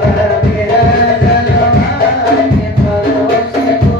وبهذا الرحمن فلوسك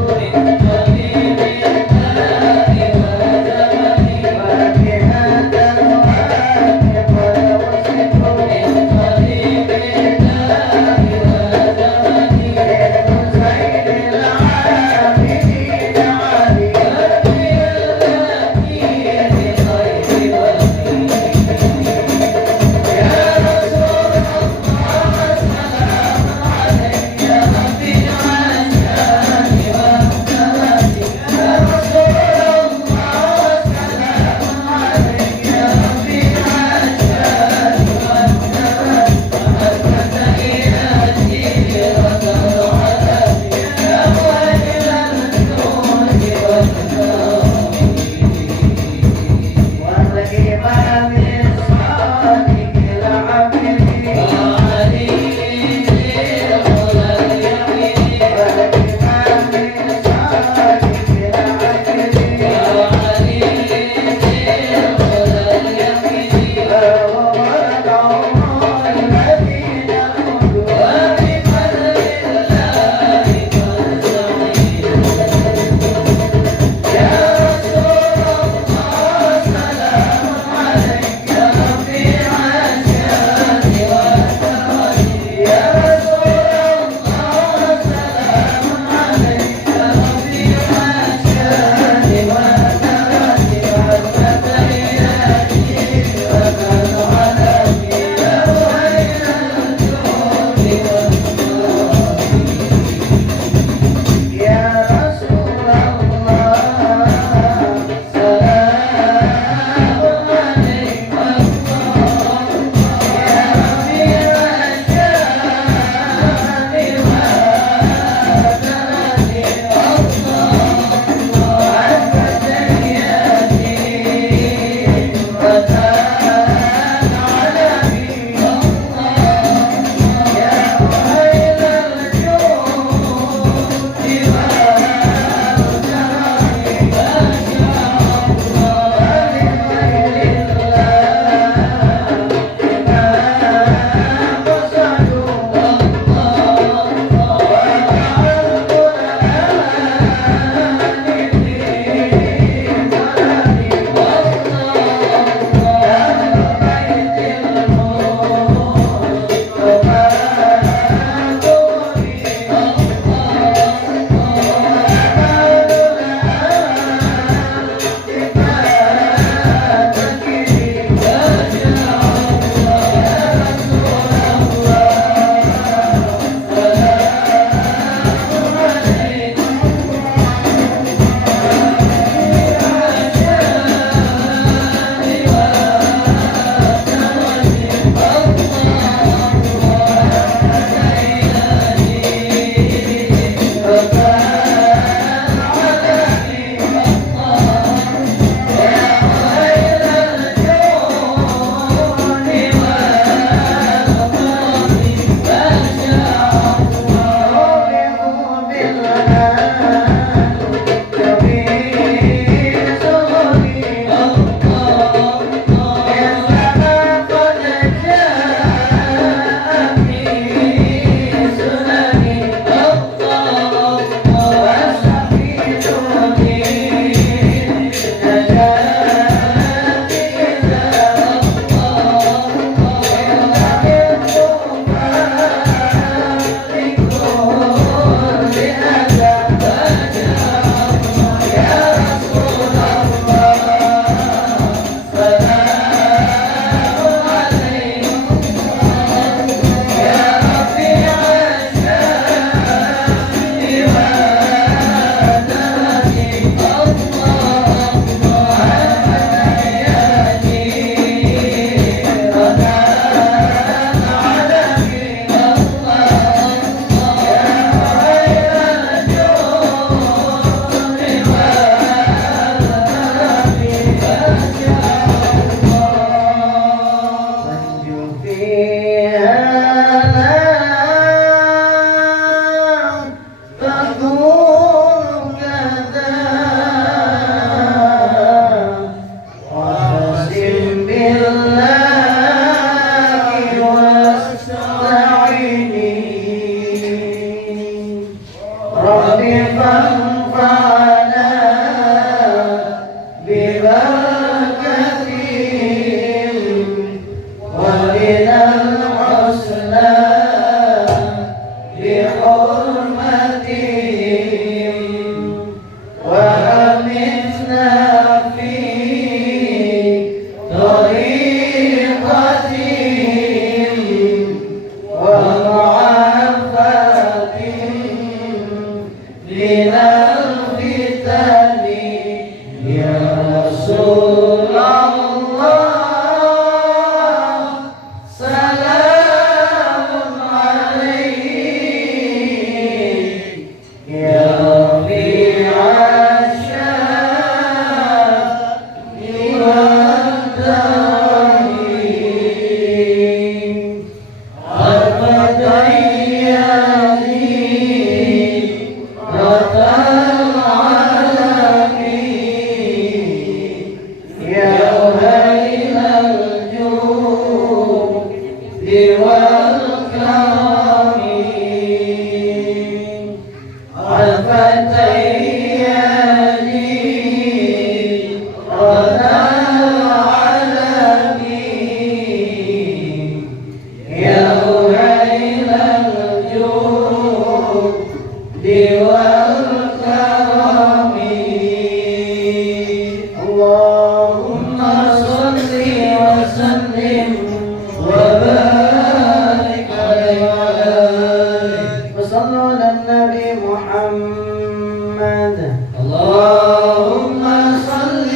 صلوا على النبي محمد. اللهم صل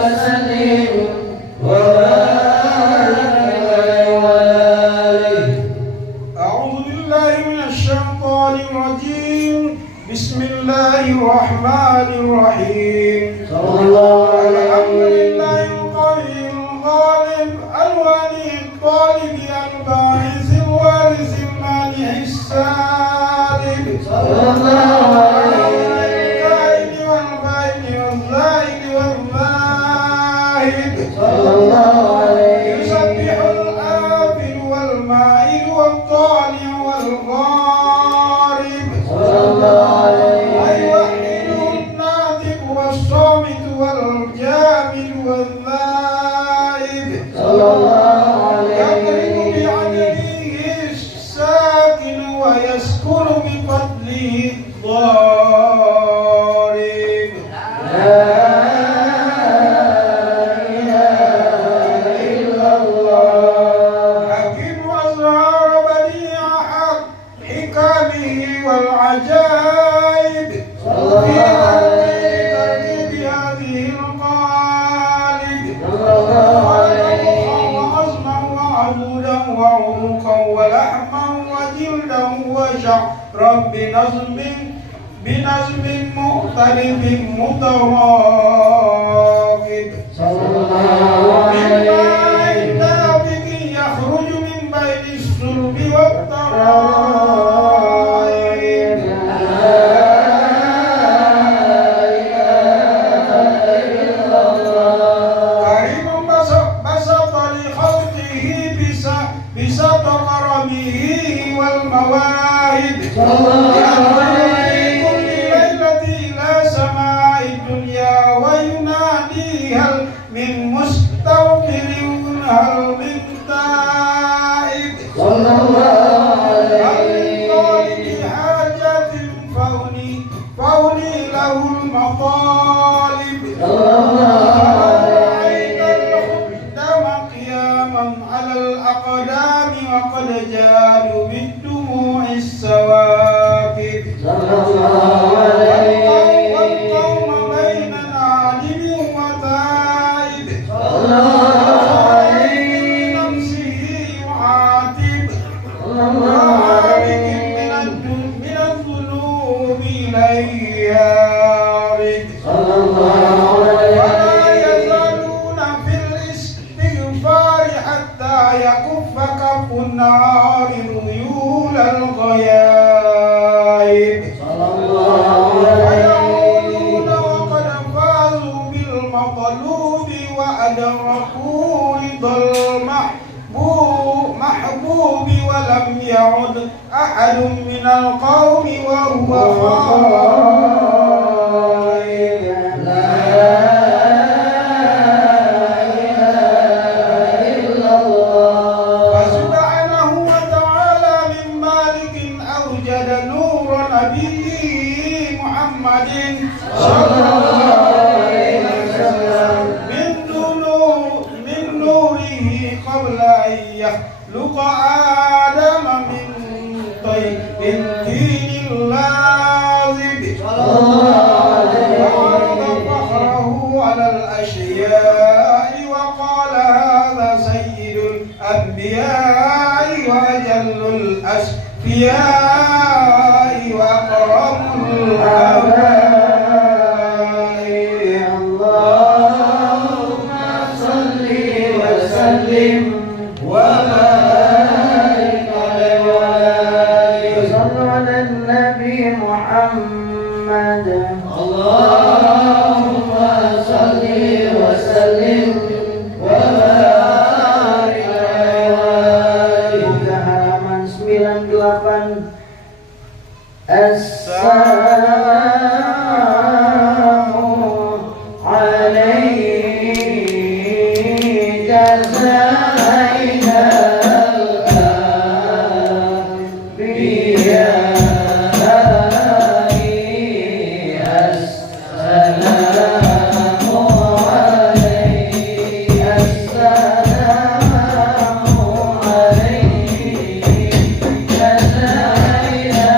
وسلم وبارك عليه. أعوذ بالله من الشيطان الرجيم. بسم الله الرحمن الرحيم. صلى الله الحمد عليه. لله القوي الغالب الولي الطالب الباعث الوارث المانع السالب. صلى الله عليه. الكائن والبائن والزائد والذاهب. صلى الله عليه. يسبح الآكل والمائل والطالع والغارب. صلى الله عليه. ويوحده الناطق والصامت والجامد والذائب. صلى الله يضرب عليه. بعدله الساكن ويسكن بفضله الضارب. لا إله إلا الله. حكيم أزهار بديع حكمه والعجائب. صلى في الله عليه. ترتيب هذه القالب. صلى الله عليه. وعظما وعمودا وعروقا ولحما وجلدا وشعرا بنظم مختلف متراكب. صلى الله من عليه. ماء دافق يخرج من بين الصلب والترائب. كريم بسط لخلقه بسط كرمه والمواهب. يهوي كل ليلة إلى سماء الدنيا وينادي هل من مستغفر هل من تائب. صلى الله هل من عليه. طالب حاجة فوني له المطالب. صلى الله رأيت الخدام قياما على الأقدام وقد جادوا بالدموع السواكب. صلى الله عليه. والقوم بين نادم وتائب. صلى الله عليه. نفسه يعاتب. صلى الله عليه. من الذنوب إليه يارب. صلى الله عليه. ولا يزالون في الاستغفار حتى يكف كف النار ميول الغيائب. صلى الله عليه. ويعودون وقد فازوا بالمطلوب وأدركوا رضا المحبوب ولم يعد أحد من القوم وهو خائب. لا إله إلا الله. فسبحانه وتعالى من مالك أوجد نور نبيه محمد صلى الله عليه وسلم من نوره قبل أن يخلق آدم من طين الدين اللازب. وعرض فخره على الأشياء وقال هذا سيد الأنبياء وأجل الأسفياء وأكرم الآباء. اللهم صل وسلم وبارك عليه. صلوا على النبي محمد. اللهم صل وسلم وبارك عليه. Buka halaman 98. Assalamu alaihi jazaina al-anbiya. Assalamu alaihi. Assalamu alaihi jazaina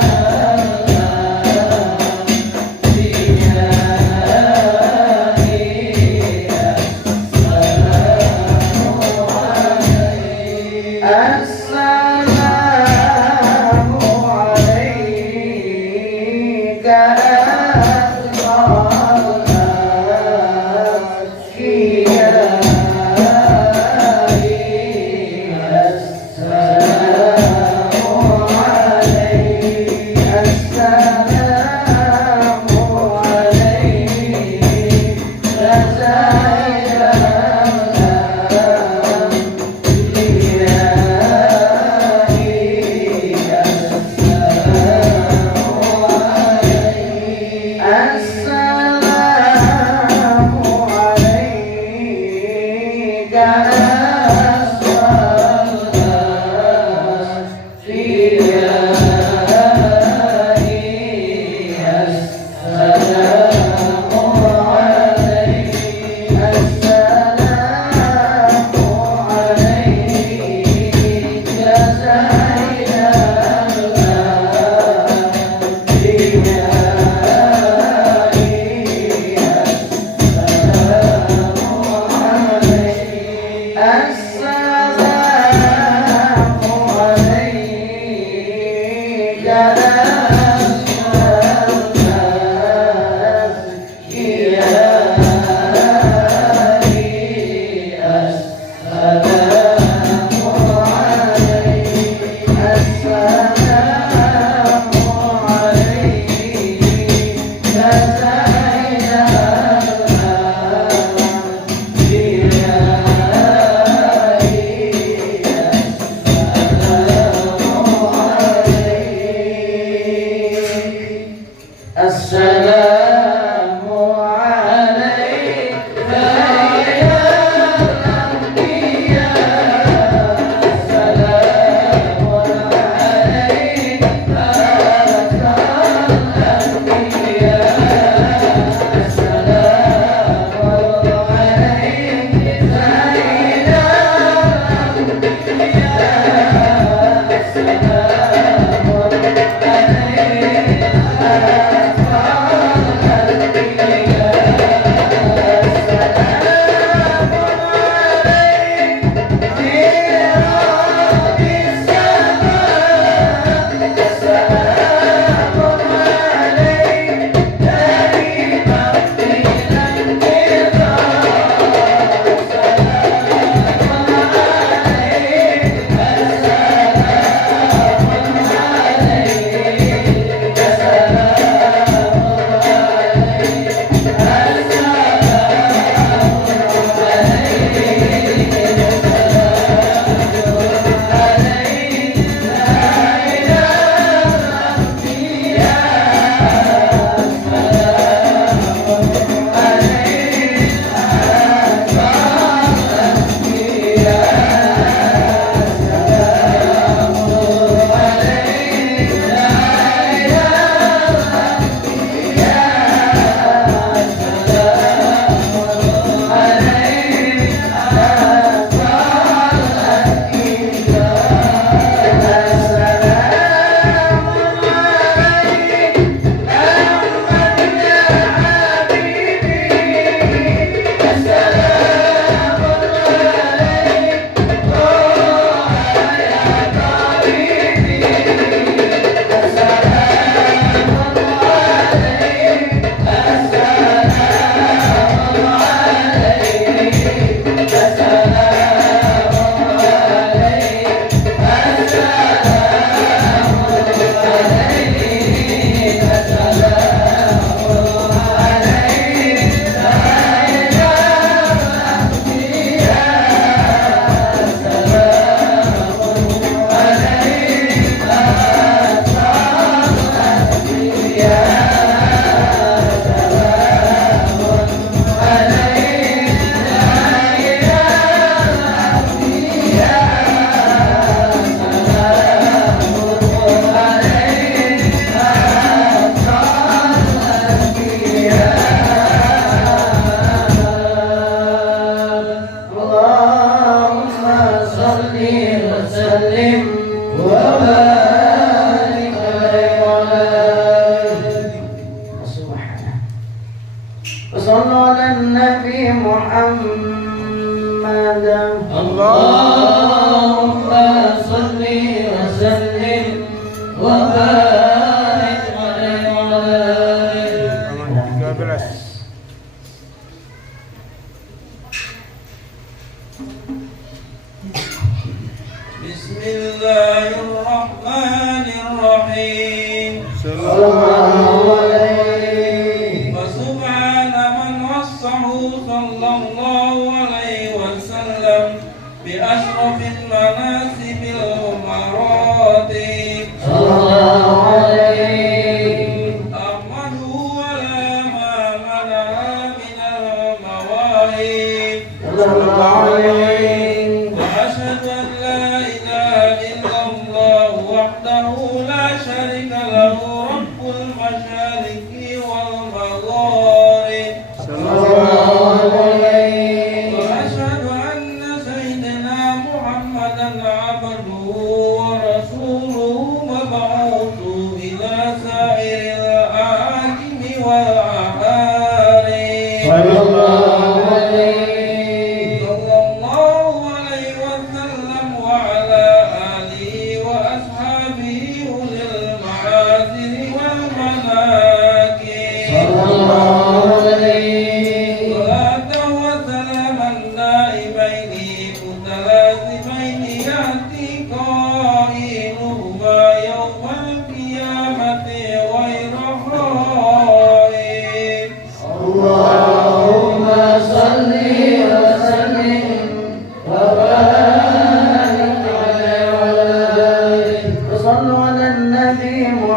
وأصحابه أولي المعروف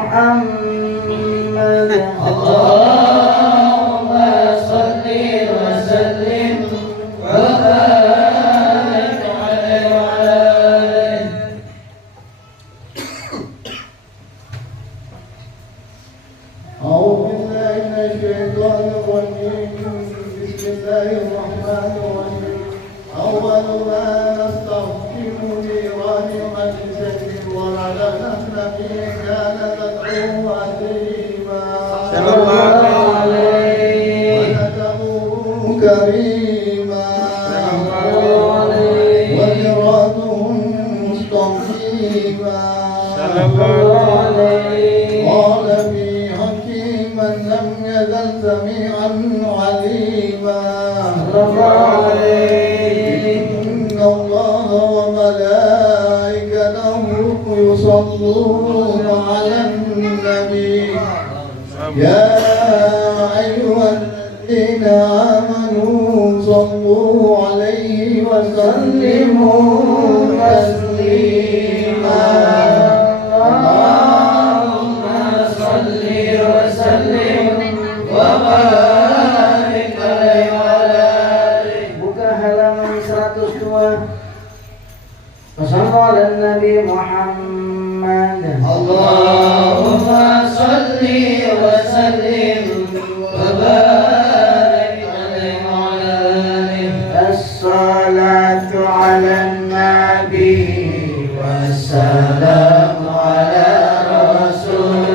محمد اللهم صل وسلم وبارك عليه وعلى آله. أعوذ بالله من الشيطان الرجيم. بسم الله الرحمن الرحيم. أول ما نستخدم نيران مجلس وعلى النبي كان تدعو عظيما صلى الله عليه ونتبه كريما عليه وقراءته مستقيما صلى الله عليه قال في حكيما لم يزل سميعا عليما صلى الله عليه إن الله وملائكته يصلون على النبي يا أيها الذين آمنوا صلوا عليه وسلموا تسليما اللهم صل وسلم وبارك عليه وعلى آله. Buka halaman 102. Wassallallahu ala Nabi Muhammad. اللهم صل وسلم وبارك عليه وعلى آله. الصلاة على النبي والسلام على رسول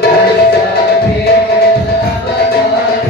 الشفيع الأبرار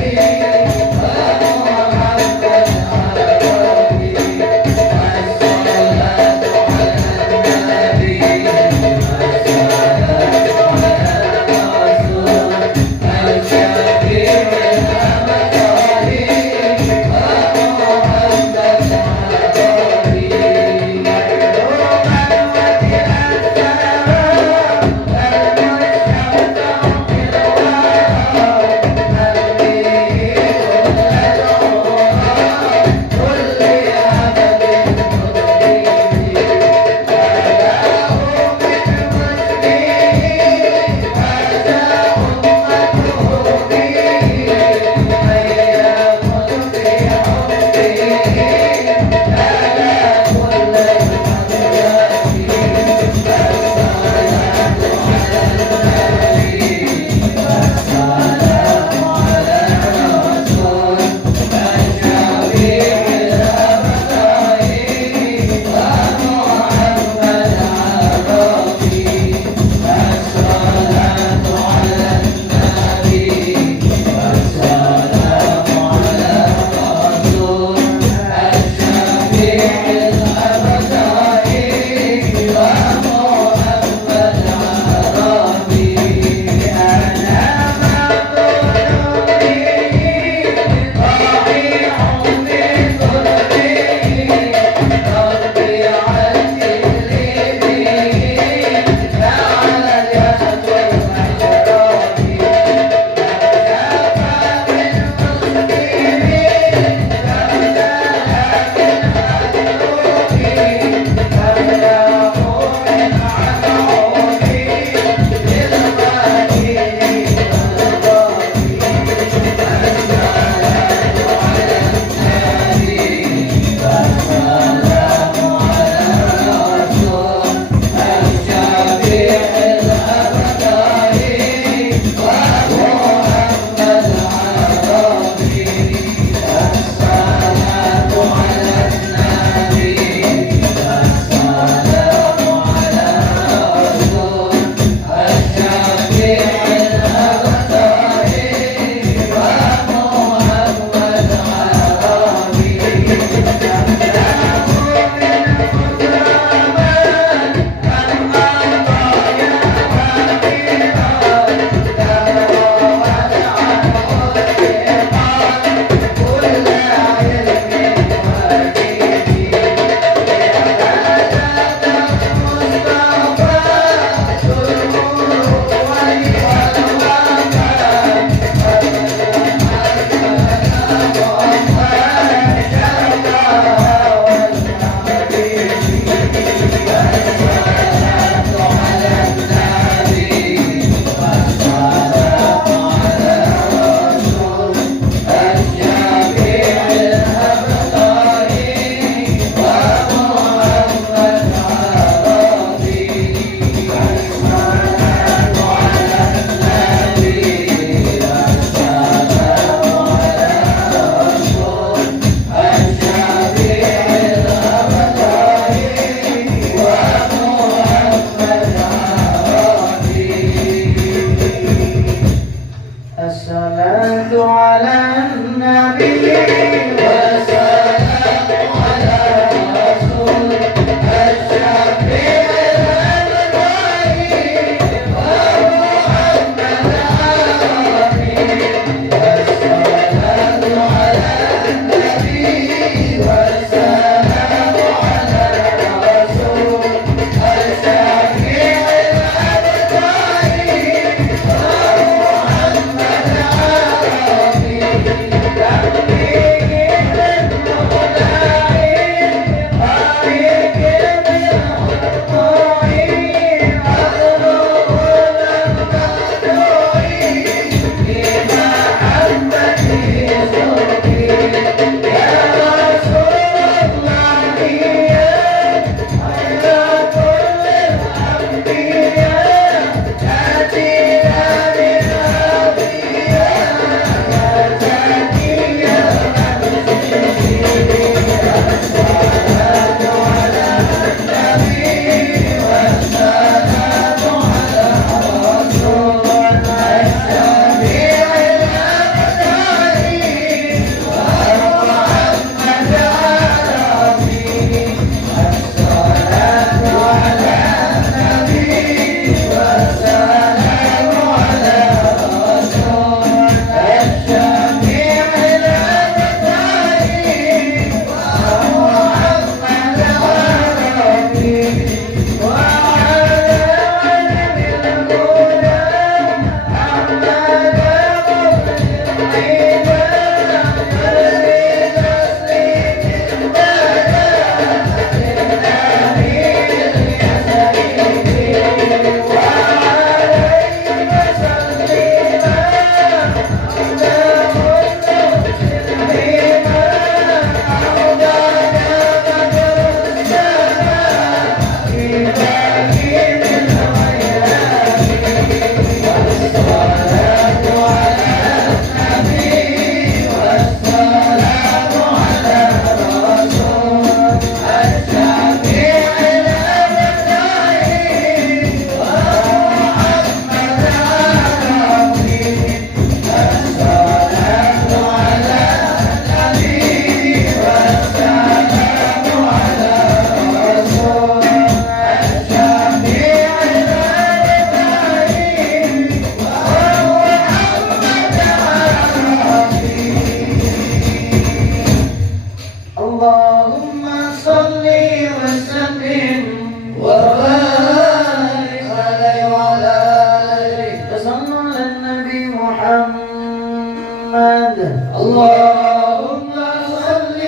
محمد اللهم صل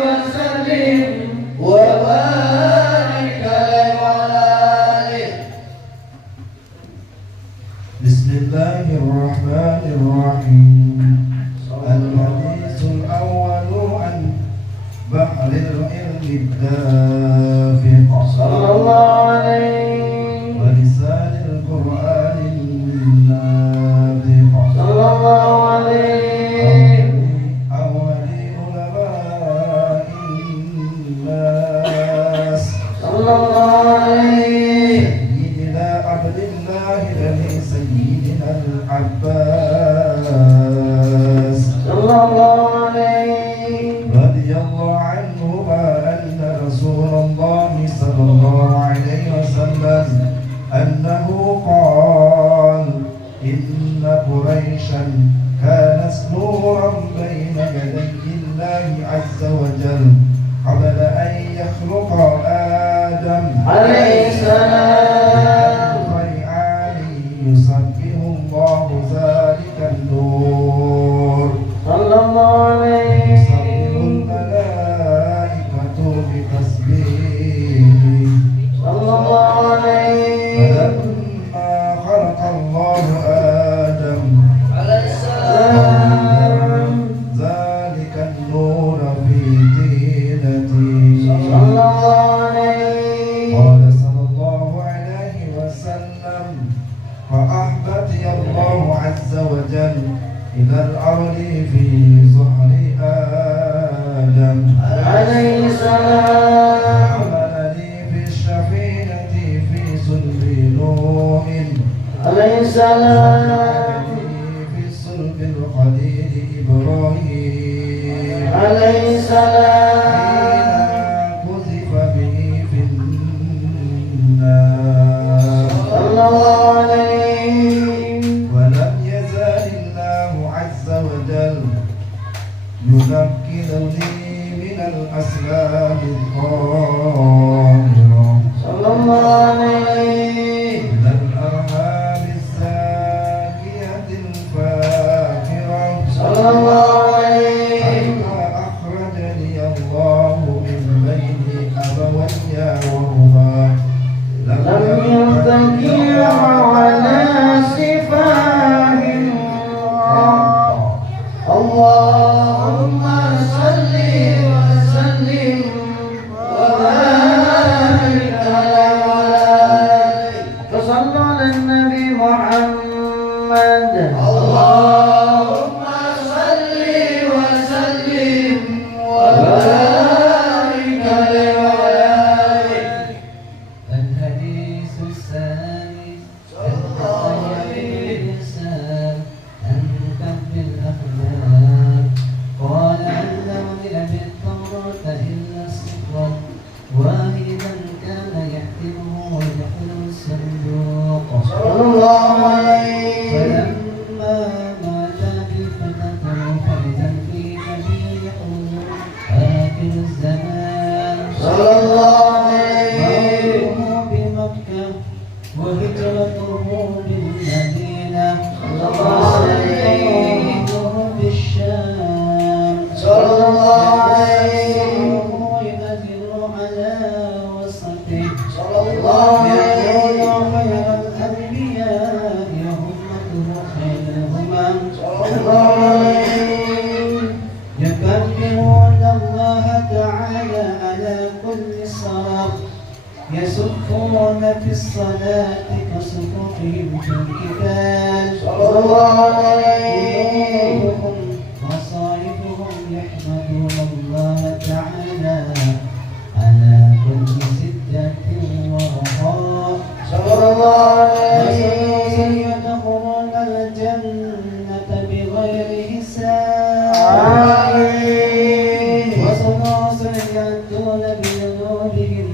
وسلم وبارك عليه وعلى آله. بسم الله الرحمن الرحيم. الحديث الأول عن بحر العلم الدافق صلى الله عليه ولسان القرآن الناطق صلى الله عليه أول علماء الناس صلى الله عليه سيدنا عبد الله بن سيدنا العباس صلى الله عليه رضي الله عنهما أن رسول الله صلى الله عليه وسلم أنه قال إن قريشا كانت نورا بين يدي الله عز وجل قبل أن يخلق آدم عليه السلام فرعان يسبح الله ذلك النور صلى الله عليه يسبح الملائكة بتسبيحه صلى الله عليه فلما خلق الله آدم عليه السلام ذلك النور في طينته صلى الله عليه قال صلى الله عليه وسلم فأحبتي الله عز وجل إلى الأرض في ظهر آدم عليه السلام حملني في السفينة في صلب نوح عليه السلام في صلب الخليل إبراهيم عليه السلام قذف به في النار صلى الله عليه ولم يزال الله عز وجل يمكنني من الأسباب الطاهرة صلى الله عليه من الأرحام الزاكية الفاخرة صلى الله عليه حتى أخرجني الله من بين أبوي وهما لم يرتكع على سفاه اللهم صل وسلم وبارك عليه فصلوا على النبي محمد اللهم صل وسلم وبارك عليه وعلى آله. الحديث الثاني الإنسان أن كف الأخلاق قال أنه لأبي التوراة إلا صفرا واحدا كان يحتمه ويدخل الصندوق صلى الله عليه فلما مات بفتته فإذا في نبي آخر الزمان صلى الله عليه قوله بمكة وهجرته بالمدينة صلى الله عليه وهجرته بالشام صلى الله عليه ينزل على وسطه صلى الله عليه يكون خير الأنبياء أمته خيرهما صلى الله عليه يكبرون الله تعالى على كل صلاة يصفون في الصلاة كصفوفهم في الكتاب صلى الله عليه قلوبهم وصائفهم يحمدون الله تعالى على كل سدة ورخاء صلى الله عليه يدخلون الجنة بغير حساب آمين وصلاصل يأتون بذنوبهم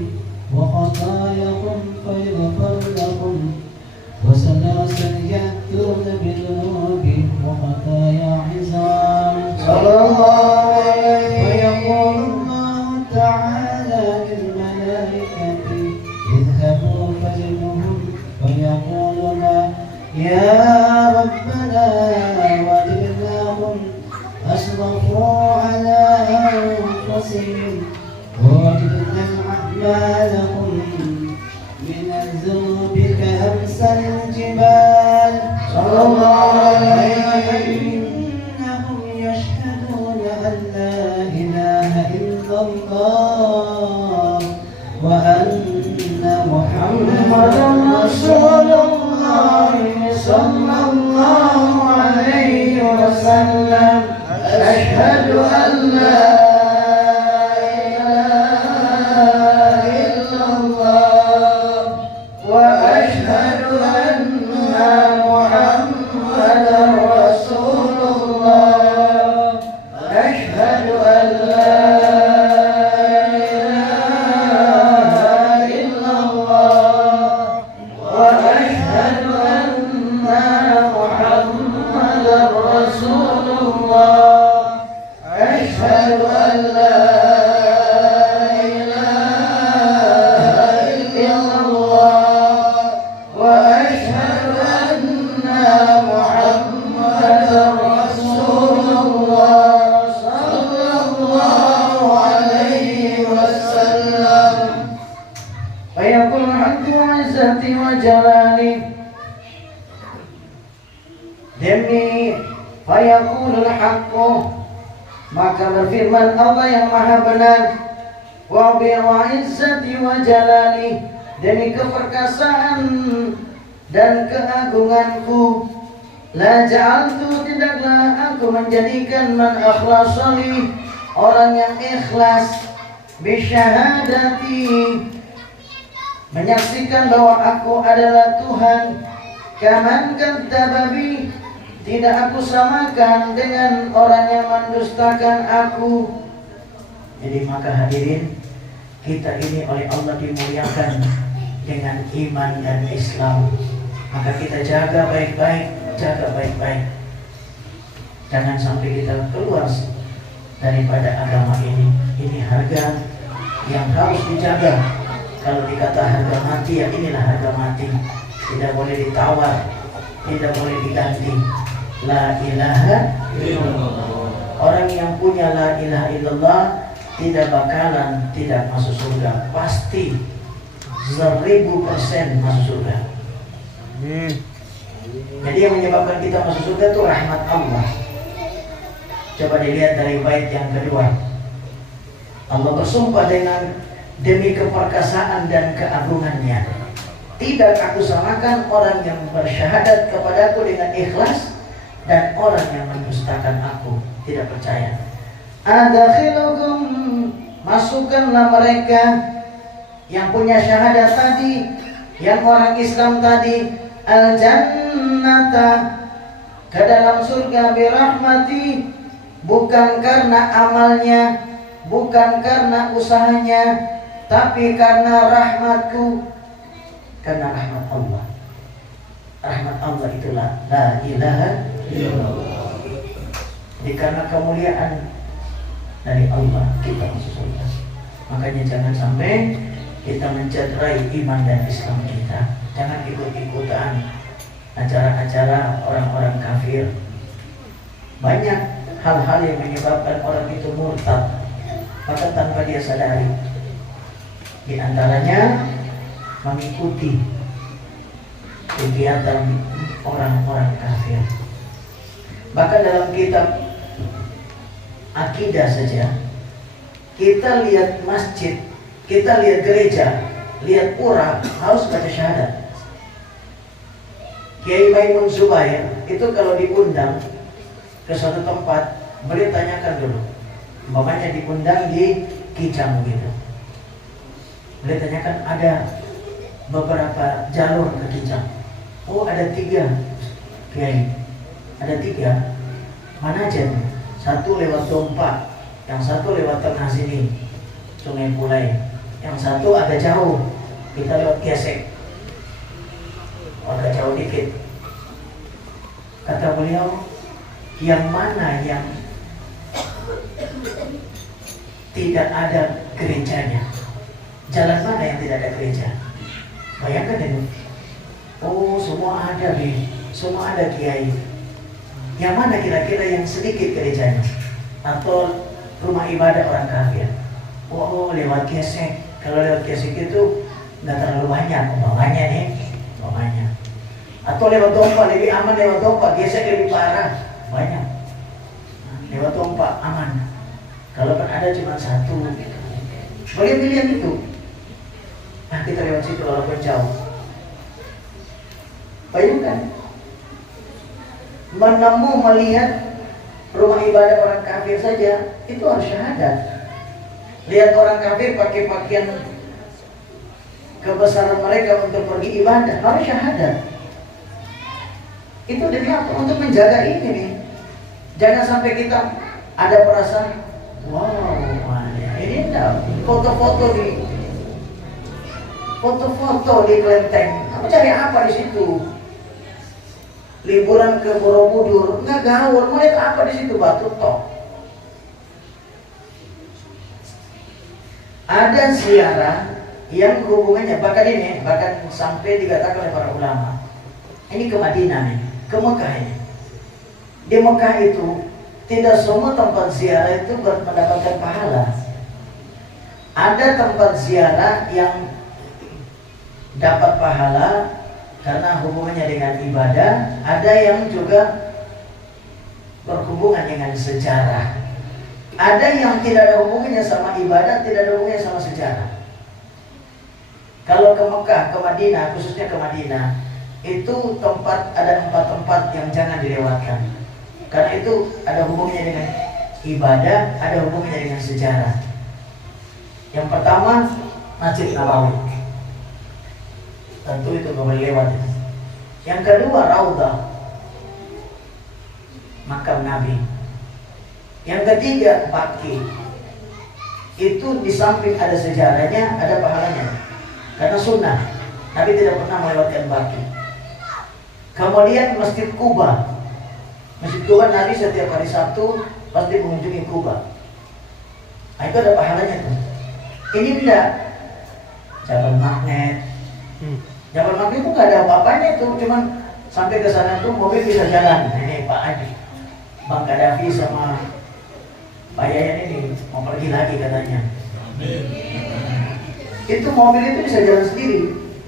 وخطاياهم فيغفر لهم وسلاسل يأتون بذنوبهم وخطايا عظام صلى الله عليه فيقول الله تعالى للملائكة اذهبوا فزنهم فيقولون يا ربنا وجدناهم أنفسهم وإن أعمالهم من الذنوب كأمثال الجبال صلى الله عليه إنهم يشهدون أن لا إله إلا الله وأن محمدا رسول الله صلى الله عليه وسلم أشهد أن لا إله إلا الله وأشهد أن محمدا رسول الله أشهد أن لا إله إلا الله وأشهد أن محمدا رسول الله أشهد أن لا إله إلا الله وأشهد أن محمدا رسول الله صلى الله عليه وسلم فيقول الحق وعزتي وجلالي demi fayaqulul haqqu maka berfirman Allah yang maha benar wa bi'izzati wa jalali demi keperkasaan dan keagunganku la ja'altu tidaklah aku menjadikan man akhlasali orang yang ikhlas bisyahadati menyaksikan bahwa aku adalah Tuhan kaman kadzababi tidak aku samakan dengan orang yang mendustakan aku. Jadi maka hadirin, kita ini oleh Allah dimuliakan dengan iman dan Islam. Maka kita jaga baik-baik, jaga baik-baik. Jangan sampai kita keluar daripada agama ini. Ini harga yang harus dijaga. Kalau dikata harga mati, ya inilah harga mati. Tidak boleh ditawar, tidak boleh diganti. La ilaha illallah. Orang yang punya la ilaha illallah tidak bakalan tidak masuk surga. Pasti 1000% masuk surga. Jadi yang menyebabkan kita masuk surga itu rahmat Allah. Coba dilihat dari bait yang kedua. Allah bersumpah dengan demi keperkasaan dan keagungannya. Tidak aku samakan orang yang bersyahadat kepadaku dengan ikhlas dan orang yang mendustakan aku, tidak percaya. Adakhilukum, masukkanlah mereka yang punya syahadat tadi, yang orang Islam tadi, al-jannata, ke dalam surga birahmati, bukan karena amalnya, bukan karena usahanya, tapi karena rahmatku, karena rahmat Allah. Rahmat Allah itulah la ilaha illallah. Jadi karena kemuliaan dari Allah kita masuk surga. Makanya jangan sampai kita mencederai iman dan Islam kita. Jangan ikut-ikutan acara-acara orang-orang kafir. Banyak hal-hal yang menyebabkan orang itu murtad, maka tanpa dia sadari. Di antaranya mengikuti kegiatan orang-orang kafir. Bahkan dalam kitab akidah saja, kita lihat masjid, kita lihat gereja, lihat pura, harus baca syahadat. Kiai Maimun Zubair itu kalau diundang ke suatu tempat, beliau tanyakan dulu. Umpamanya diundang di Kijang gitu, beliau tanyakan ada beberapa jalur ke Kijang. Oh ada 3 Kiai, ada 3. Mana aja nih? Satu lewat Dompa, yang satu lewat tengah sini Sungai Pulai, yang satu agak jauh, kita lewat Gesek, agak jauh dikit. Kata beliau, yang mana yang tidak ada gerejanya? Jalan mana yang tidak ada gereja? Bayangkan ini. Oh semua ada nih, semua ada kiai. Yang mana kira-kira yang sedikit gerejanya? Atau rumah ibadah orang kafir? Oh, lewat gesek. Kalau lewat gesek itu nggak terlalu banyak umpamanya nih, umpamanya. Atau lewat dompa, lebih aman lewat dompa, gesek lebih parah, banyak. Lewat dompa aman. Kalau kan ada cuma satu, boleh pilihan itu. Nah, kita lewat situ walaupun jauh. Bayangkan, melihat rumah ibadah orang kafir saja itu harus syahadat. Lihat orang kafir pakai pakaian kebesaran mereka untuk pergi ibadah, harus syahadat. Itu demi apa? Untuk menjaga ini nih. Jangan sampai kita ada perasaan, wow, ini enggak foto-foto di kelenteng. Kamu cari apa di situ? Liburan ke Borobudur, nggak gaul, mau lihat apa di situ? Batu tok. Ada ziarah yang hubungannya bahkan sampai dikatakan oleh para ulama. Ini ke Madinah nih, ke Mekah ini. Di Mekah itu tidak semua tempat ziarah itu mendapatkan pahala. Ada tempat ziarah yang dapat pahala karena hubungannya dengan ibadah, ada yang juga berhubungan dengan sejarah. Ada yang tidak ada hubungannya sama ibadah, tidak ada hubungannya sama sejarah. Kalau ke Mekah, ke Madinah, khususnya ke Madinah, itu ada 4 tempat yang jangan dilewatkan. Karena itu ada hubungannya dengan ibadah, ada hubungannya dengan sejarah. Yang pertama, Masjid Nabawi. Tentu itu nggak boleh lewat. Yang kedua, Raudah, makam Nabi. Yang ketiga, Baqi. Itu di samping ada sejarahnya, ada pahalanya. Karena sunnah, Nabi tidak pernah melewatkan Baqi. Kemudian Masjid Quba. Masjid Quba, Nabi setiap hari Sabtu pasti mengunjungi Quba. Nah, itu ada pahalanya tuh. Ini enggak. Jabal Magnet. Jabal Magnet itu nggak ada apa-apanya itu, cuman sampai ke sana tuh mobil bisa jalan. Ini Pak Haji, Bang Gaddafi sama Pak Yayan ini mau pergi lagi katanya. Itu mobil itu bisa jalan sendiri,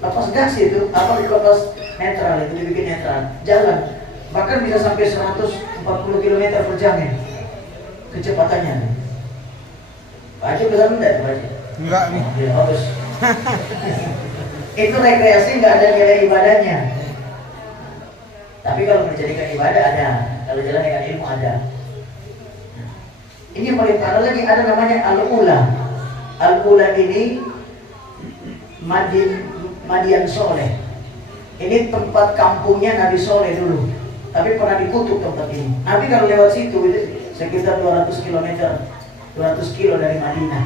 lepas gas itu, lepas netral itu dibikin netral, jalan. Bahkan bisa sampai 140 km per jam ya kecepatannya. Pak Haji bisa enggak Pak Haji? Enggak nih. Ya, bagus. Itu rekreasi, nggak ada nilai ibadahnya. Tapi kalau menjadikan ibadah ada, kalau jalan dengan ilmu ada. Ini yang paling parah lagi, ada namanya Al-Ula. Al-Ula ini Madian Soleh. Ini tempat kampungnya Nabi Soleh dulu, tapi pernah dikutuk tempat ini. Nabi kalau lewat situ sekitar 200 kilo dari Madinah.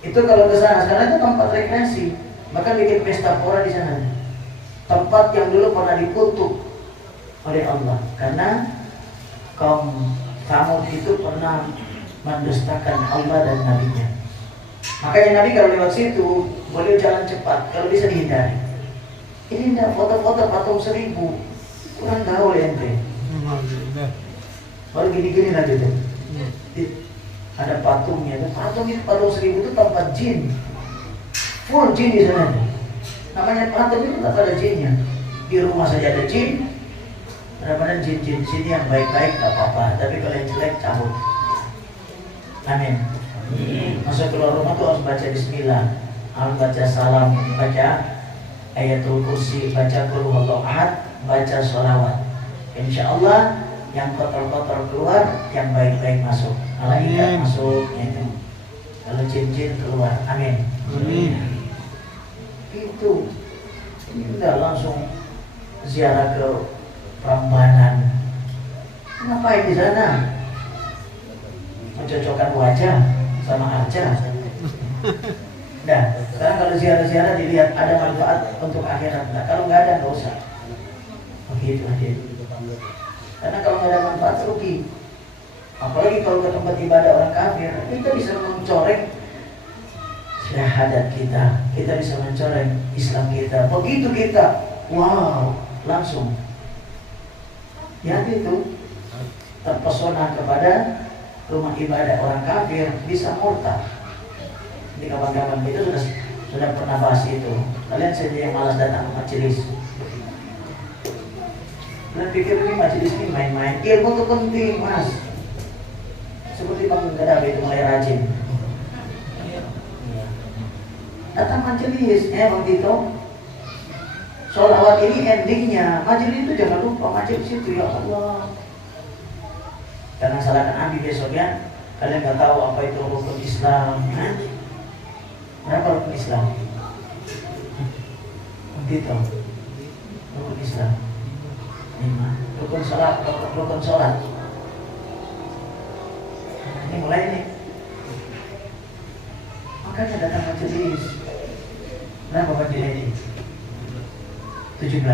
Itu kalau ke sana, sekarang itu tempat rekreasi. Bahkan bikin pesta pora di sana. Tempat yang dulu pernah dikutuk oleh Allah karena kaum Tsamud itu pernah mendustakan Allah dan Nabi-Nya. Makanya Nabi kalau lewat situ boleh jalan cepat kalau bisa dihindari. Ini enggak foto-foto patung 1000, kurang gaul ente. Baru gini-gini aja tuh. Ada patungnya, patung 1000 itu tempat jin. Full jin di sana. Namanya patung itu tak ada jinnya. Di rumah saja ada jin. Kadang-kadang jin-jin sini yang baik-baik tak apa-apa, tapi kalau yang jelek cabut. Amin. Masuk keluar rumah tuh harus baca bismillah, harus baca salam, baca ayatul kursi, baca qul huwallahu ahad, baca sholawat. Insya Allah yang kotor-kotor keluar, yang baik-baik masuk. Malaikat masuk, itu. Kalau jin-jin keluar. Amin. Itu ini udah langsung ziarah ke Prambanan. Ngapain di sana? Mencocokkan wajah sama arca. Nah, sekarang kalau ziarah-ziarah dilihat ada manfaat untuk akhirat. Nah, kalau nggak ada nggak usah. Begitu aja. Karena kalau nggak ada manfaat rugi. Apalagi kalau ke tempat ibadah orang kafir, kita bisa mencoreng syahadat kita bisa mencoreng Islam kita. Begitu kita, wow, langsung ya itu terpesona kepada rumah ibadah orang kafir, bisa murtad. Jadi kawan-kawan itu sudah pernah bahas itu. Kalian saja yang malas datang ke majelis. Kalian pikir ini majelis ini main-main? Ilmu itu penting, Mas. Seperti Bang Gadawi itu mulai rajin. Datang majelis, Bang Tito. Sholawat ini endingnya, majelis itu jangan lupa majelis itu, ya Allah. Jangan salahkan Abi besoknya, kalian nggak tahu apa itu rukun Islam. Berapa rukun Islam? Begitu. Rukun Islam 5. Rukun sholat. Ini mulai nih. Makanya datang majelis. Berapa majelis ini? 17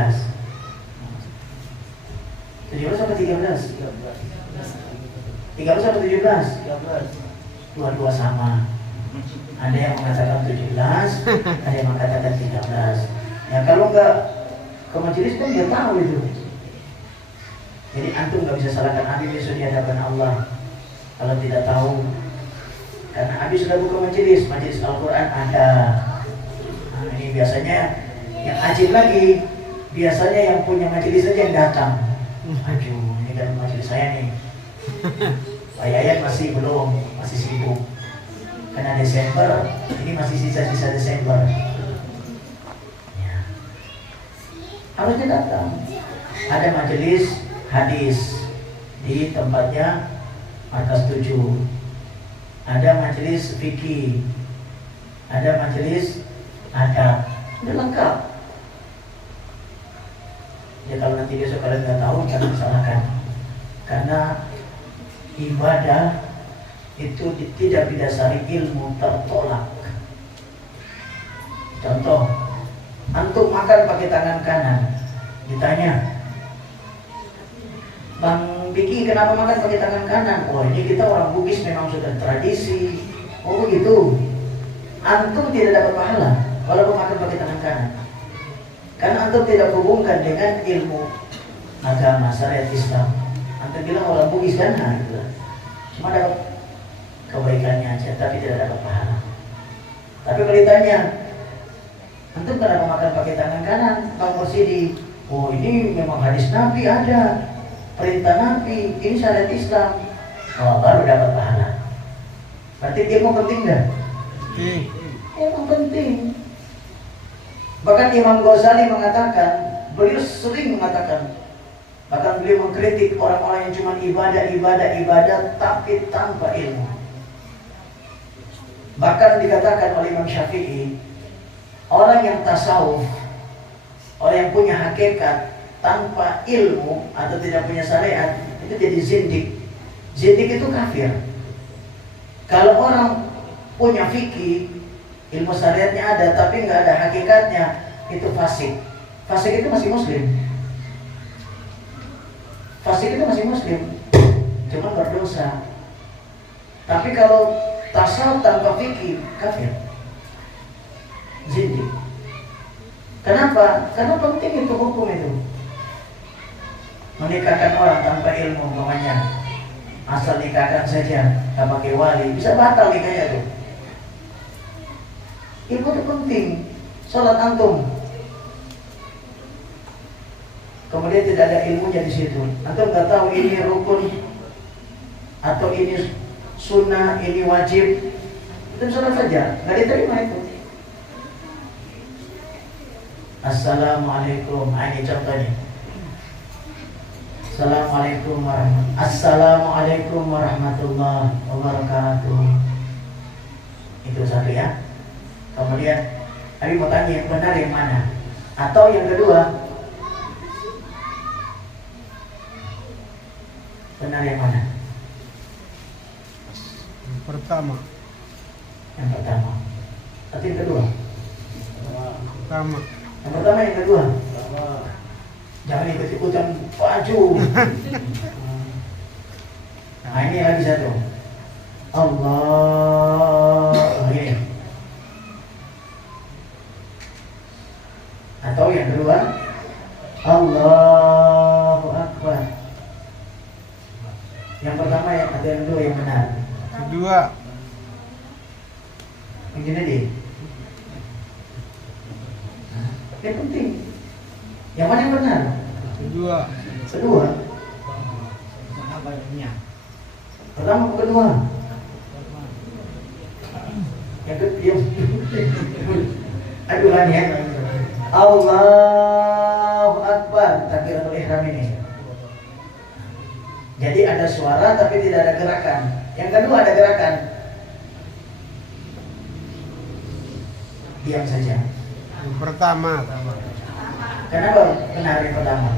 atau 13? 13 atau 17? Dua-dua sama. Ada yang mengatakan 17, ada yang mengatakan 13. Ya kalau enggak ke majelis kan dia tahu itu. Jadi antum nggak bisa salahkan Abi besok di hadapan Allah kalau tidak tahu. Karena Abi sudah buka majelis Al-Quran ada. Nah, ini biasanya yang ajib lagi. Biasanya yang punya majelis saja yang datang. Aduh, ini kan majelis saya nih. Pak Yayan masih belum, masih sibuk. Karena Desember, ini masih sisa-sisa Desember. Ya. Harusnya datang. Ada majelis hadis di tempatnya Markas 7. Ada majelis fikih. Ada majelis adab. Udah lengkap. Ya kalau nanti besok kalian nggak tahu jangan disalahkan. Karena ibadah itu tidak didasari ilmu tertolak. Contoh, antum makan pakai tangan kanan, ditanya, Bang Biki kenapa makan pakai tangan kanan? Oh ini kita orang Bugis memang sudah tradisi. Oh begitu. Antum tidak dapat pahala walaupun makan pakai tangan kanan. Karena antum tidak hubungkan dengan ilmu agama syariat Islam. Antum bilang orang Bugis kan, gitu. Cuma dapat kebaikannya aja, tapi tidak dapat pahala. Tapi kalau ditanya, antum kenapa makan pakai tangan kanan, Bang Mursidi? Oh ini memang hadis Nabi ada, perintah Nabi, ini syariat Islam. Oh baru dapat pahala. Berarti ilmu penting nggak? Ilmu penting. Bahkan Imam Ghazali mengatakan, beliau sering mengatakan, bahkan beliau mengkritik orang-orang yang cuma ibadah tapi tanpa ilmu. Bahkan dikatakan oleh Imam Syafi'i, orang yang tasawuf, orang yang punya hakikat tanpa ilmu atau tidak punya syariat, itu jadi zindik. Zindik itu kafir. Kalau orang punya fikih, ilmu syariatnya ada tapi nggak ada hakikatnya, itu fasik. Fasik itu masih muslim. Fasik itu masih muslim, cuma berdosa. Tapi kalau tasawuf tanpa fikih, kafir, zindik. Kenapa? Karena penting itu hukum itu. Menikahkan orang tanpa ilmu, namanya asal nikahkan saja, tak pakai wali, bisa batal nikahnya tuh. Ilmu itu penting. Sholat antum, kemudian tidak ada ilmunya di situ. Antum nggak tahu ini rukun atau ini sunnah, ini wajib. Antum sholat saja, nggak diterima itu. Assalamualaikum, ini contohnya. Assalamualaikum warahmatullahi wabarakatuh. Itu satu ya. Kemudian Abi mau tanya yang benar yang mana? Atau yang kedua, benar yang mana? Yang pertama. Yang pertama. Atau yang kedua? Pertama. Yang pertama, yang kedua? Jangan ikut-ikutan baju. Nah ini lagi satu. Allah ini. Atau yang kedua, Allahu Akbar. Yang pertama yang atau yang kedua yang benar? Kedua. Yang begini deh. Yang penting. Yang mana yang benar? Kedua. Kedua. Pertama atau kedua? Yang ketiga. Aduh ya. Allahu Akbar, takbiratul ihram ini. Jadi ada suara tapi tidak ada gerakan. Yang kedua ada gerakan. Diam saja. Yang pertama. Kenapa benar yang pertama?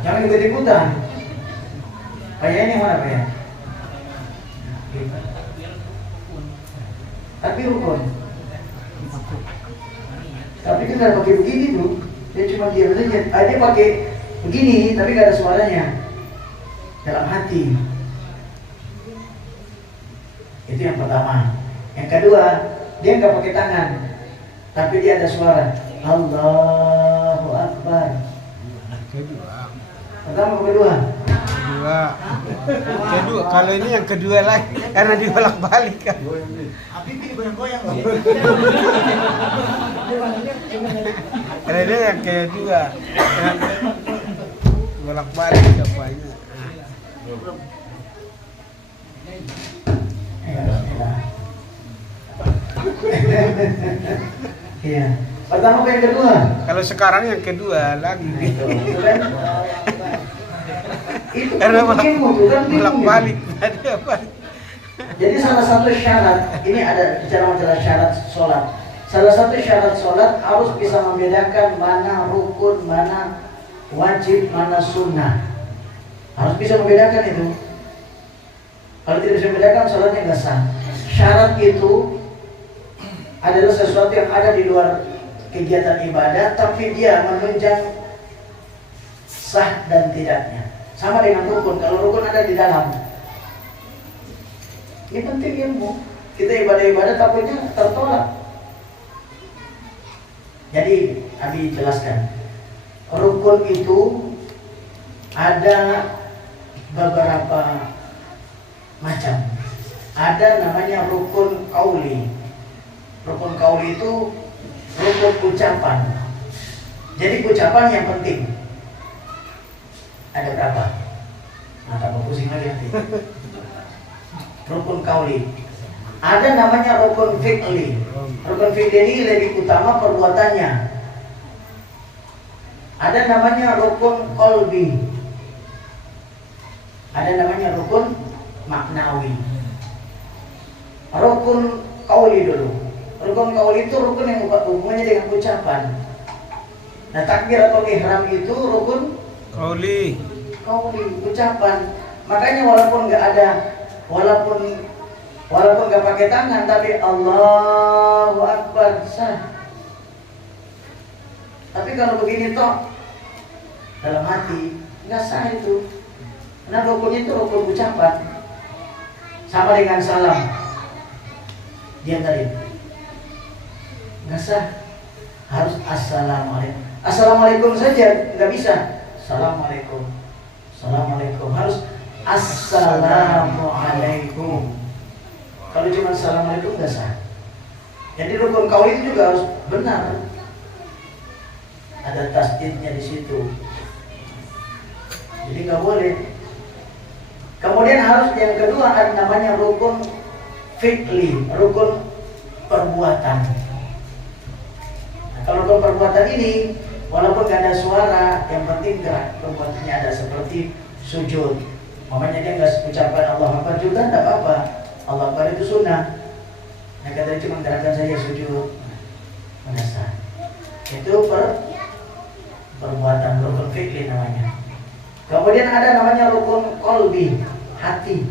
Jangan ikut-ikutan. Kayak ini mana Pak ya? Tapi rukun. Tapi kita pakai begini tuh, dia cuma diam saja. Dia pakai begini, tapi gak ada suaranya dalam hati. Itu yang pertama. Yang kedua, dia nggak pakai tangan, tapi dia ada suara. Allahu Akbar. Kedua. Pertama atau kedua? Kedua. Kalau ini yang kedua lagi, karena dibolak-balik kan. Karena ini yang kedua. Bolak-balik apanya. Iya. Pertama apa yang kedua? Kalau sekarang yang kedua lagi. Itu Karena bolak-balik. Tadi apa? Jadi salah satu syarat, ini ada bicara masalah syarat sholat. Salah satu syarat sholat harus bisa membedakan mana rukun, mana wajib, mana sunnah. Harus bisa membedakan itu. Kalau tidak bisa membedakan, sholatnya nggak sah. Syarat itu adalah sesuatu yang ada di luar kegiatan ibadah, tapi dia menunjang sah dan tidaknya. Sama dengan rukun. Kalau rukun ada di dalam. Ini penting ilmu. Kita ibadah-ibadah takutnya tertolak. Jadi, Abi jelaskan. Rukun itu ada beberapa macam. Ada namanya rukun qauli. Rukun qauli itu rukun ucapan. Jadi ucapan yang penting. Ada berapa? Nah, tambah pusing lagi nanti. Rukun qauli. Ada namanya rukun fi'li. Rukun fi'li ini lebih utama perbuatannya. Ada namanya rukun qalbi. Ada namanya rukun maknawi. Rukun qauli dulu. Rukun qauli itu rukun yang hubungannya dengan ucapan. Nah, takbiratul ihram itu rukun qauli, ucapan. Makanya walaupun nggak ada, walaupun nggak pakai tangan, tapi Allahu Akbar sah. Tapi kalau begini toh dalam hati nggak sah itu. Karena rukun itu rukun ucapan. Sama dengan salam. Diam tadi. Nggak sah. Harus assalamualaikum. Assalamualaikum saja nggak bisa. Assalamualaikum. Assalamualaikum. Harus assalamualaikum. Kalau cuma assalamualaikum nggak sah. Jadi rukun qauli itu juga harus benar. Ada tasdidnya di situ. Jadi nggak boleh. Kemudian harus yang kedua ada namanya rukun fi'li, rukun perbuatan. Nah, kalau rukun perbuatan ini walaupun nggak ada suara, yang penting gerak perbuatannya ada, seperti sujud. Mamanya dia nggak ucapkan Allah Akbar juga tidak apa-apa. Allah Akbar itu sunnah. Nah, katanya cuma gerakan saja sujud. Menasa. Itu perbuatan rukun fi'li namanya. Kemudian ada namanya rukun qalbi, hati.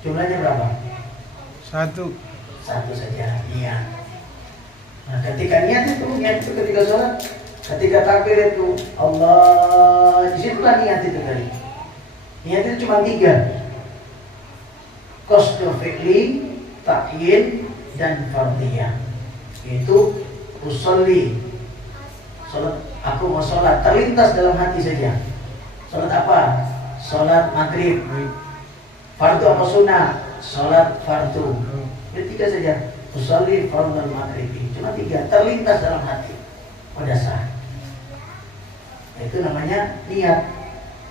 Jumlahnya berapa? satu saja, niat. Nah, ketika niat itu ketika sholat, ketika takbir itu Allah, disitulah niat itu tadi. Niat itu cuma 3. Qasdu fi'li, ta'yin, dan fardhiyah. Itu usolli. Sholat, aku mau sholat, terlintas dalam hati saja. Sholat apa? Sholat maghrib. Fardu apa sunnah? Sholat fardu. Bertiga saja. Usolli fardal maghribi. Cuma 3 terlintas dalam hati. Pada saat itu namanya niat.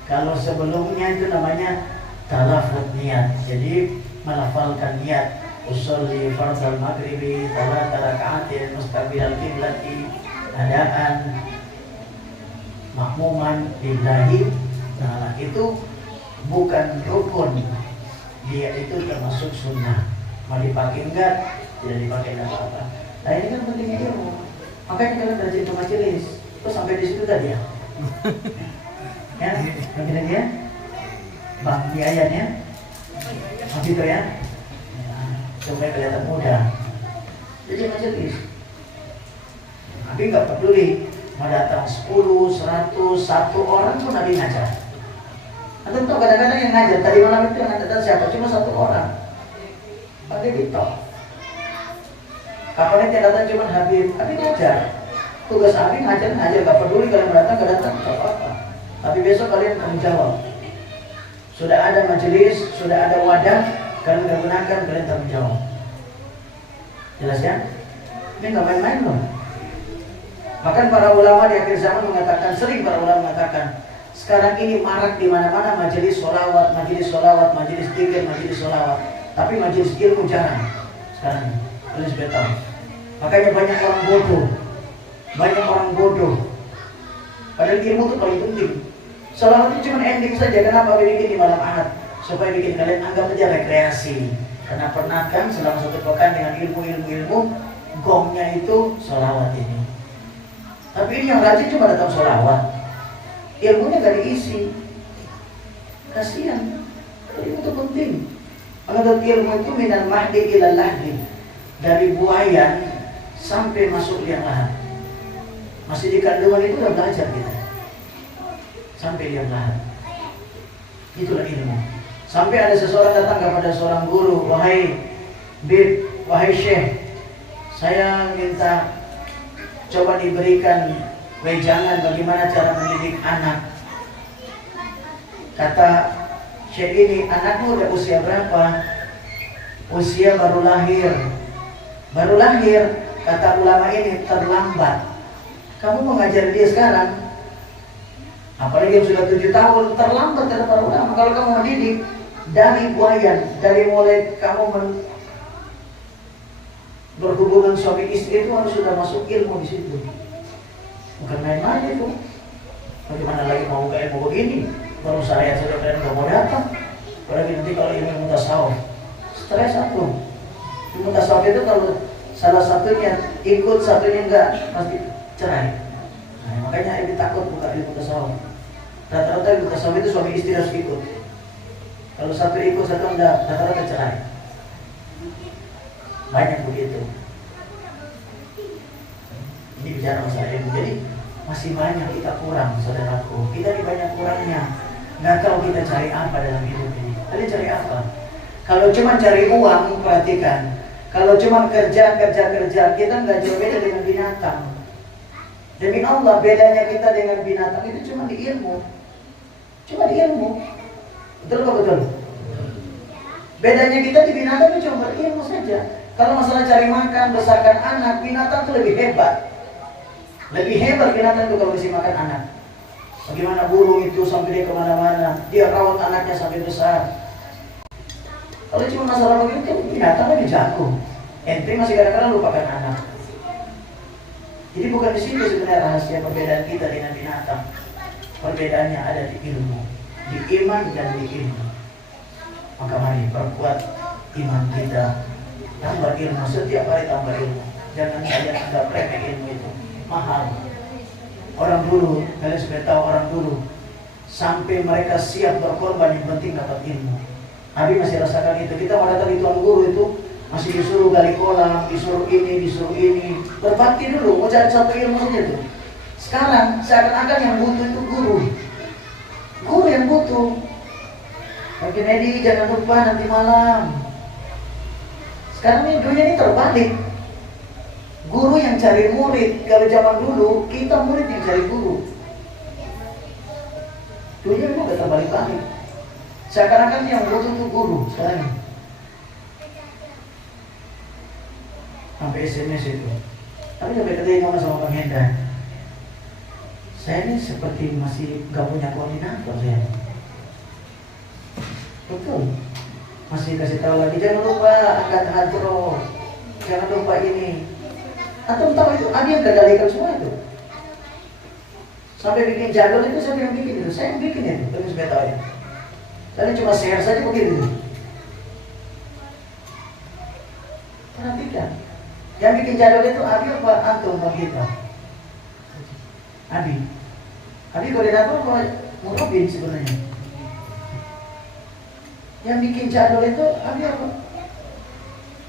Kalau sebelumnya itu namanya talafut niat. Jadi melafalkan niat. Usolli fardal maghribi 3 raka'atin mustaqbilal qiblati adaan makmuman lillahi. Nah, itu bukan rukun. Dia itu termasuk sunnah. Mau dipakai enggak? Tidak dipakai enggak apa-apa. Nah, ini kan pentingnya ilmu. Makanya kalian rajin ke majelis. Terus sampai di situ tadi ya. Ya, mungkin lagi ya. Bang, di ayatnya. Mas itu ya. Supaya kelihatan mudah. Jadi majelis. Tapi nggak peduli mau datang 10, 100, 1 orang pun Nabi ngajar. Atau tahu kadang-kadang yang ngajar tadi malam itu yang ngajar siapa? Cuma 1 orang. Pakai TikTok. Kapan yang datang cuma Habib, Habib ngajar. Tugas Habib ngajar, nggak peduli kalian datang, nggak datang, nggak apa-apa. Tapi besok kalian tanggung jawab. Sudah ada majelis, sudah ada wadah, kalian nggak gunakan, kalian tanggung jawab. Jelas ya? Ini nggak main-main loh. Bahkan para ulama di akhir zaman mengatakan, sering para ulama mengatakan, sekarang ini marak di mana-mana majelis solawat, majelis zikir, majelis solawat. Tapi majelis ilmu jarang sekarang. Kalian sudah tahu. Makanya banyak orang bodoh. Padahal ilmu itu paling penting. Solawat itu cuma ending saja. Kenapa bikin di malam Ahad? Supaya bikin kalian anggap aja rekreasi. Karena pernah kan selama 1 pekan dengan ilmu, gongnya itu solawat ini. Tapi ini yang rajin cuma datang solawat, ilmunya gak diisi. Kasihan. Ilmu itu penting. Menurut ilmu itu minal mahdi ilal lahdi, dari buayan sampai masuk liang lahat. Masih di kandungan itu udah belajar kita. Sampai liang lahat. Itulah ilmu. Sampai ada seseorang datang kepada seorang guru, wahai bib, wahai syekh, saya minta coba diberikan wejangan bagaimana cara mendidik anak. Kata syekh ini, anakmu udah usia berapa? Usia baru lahir. Baru lahir, kata ulama ini terlambat. Kamu mengajar dia sekarang, apalagi yang sudah 7 tahun, terlambat kata para ulama. Kalau kamu mendidik dari buayan, dari mulai kamu berhubungan suami istri itu harus sudah masuk ilmu di situ. Bukan main-main itu. Bagaimana lagi mau ke ilmu begini? Baru syariat saja kalian nggak mau datang. Apalagi nanti kalau ilmu mutasawuf, stres aku. Ilmu mutasawuf itu kalau salah satunya ikut, satunya enggak, pasti cerai. Nah, makanya ini takut buka ilmu mutasawuf. Rata-rata ilmu mutasawuf itu suami istri harus ikut. Kalau satu ikut, satu enggak, rata-rata cerai. Banyak begitu. Ini bicara masalah ilmu. Jadi masih banyak kita kurang, saudaraku. Kita di banyak kurangnya. Nggak tahu kita cari apa dalam hidup ini. Kalian cari apa? Kalau cuma cari uang, perhatikan. Kalau cuma kerja, kita nggak jauh beda dengan binatang. Demi Allah, bedanya kita dengan binatang itu cuma di ilmu. Cuma di ilmu. Betul apa betul? Bedanya kita di binatang itu cuma berilmu saja. Kalau masalah cari makan, besarkan anak, binatang itu lebih hebat. Lebih hebat binatang itu kalau kasih makan anak. Bagaimana burung itu sampai dia kemana-mana, dia rawat anaknya sampai besar. Kalau cuma masalah begitu, binatang lebih jago. Ente masih kadang-kadang lupakan anak. Jadi bukan di sini sebenarnya rahasia perbedaan kita dengan binatang. Perbedaannya ada di ilmu, di iman dan di ilmu. Maka mari perkuat iman kita. Tambah ilmu, setiap hari tambah ilmu. Jangan kalian anggap remeh ilmu itu. Mahal. Orang dulu, kalian sudah tahu orang dulu, sampai mereka siap berkorban, yang penting dapat ilmu. Nabi masih rasakan itu. Kita mau datang di tuan guru itu masih disuruh gali kolam, disuruh ini. Berbakti dulu, mau cari satu ilmu saja tuh. Sekarang seakan-akan yang butuh itu guru. Guru yang butuh. Bagi Nedi jangan lupa nanti malam. Sekarang ini dunia ini terbalik. Guru yang cari murid. Kalau zaman dulu kita murid yang cari guru. Dunia ini udah terbalik-balik. Seakan-akan yang butuh itu guru sekarang. sampai SMS itu. Tapi sampai tadi ngomong sama Bang Hendra, saya ini seperti masih gak punya koordinator saya. Betul. Masih kasih tahu lagi, jangan lupa angkat hadroh, jangan lupa ini. Atau tahu itu, ada yang kendalikan semua itu. Sampai bikin jadwal itu saya yang bikin itu, saya yang bikin itu, tapi supaya tahu ya. Saya cuma share saja begitu. Perhatikan, yang bikin jadwal itu Abi apa antum Bang kita? Abi koordinator mau Robin sebenarnya. Yang bikin jadwal itu Abi apa?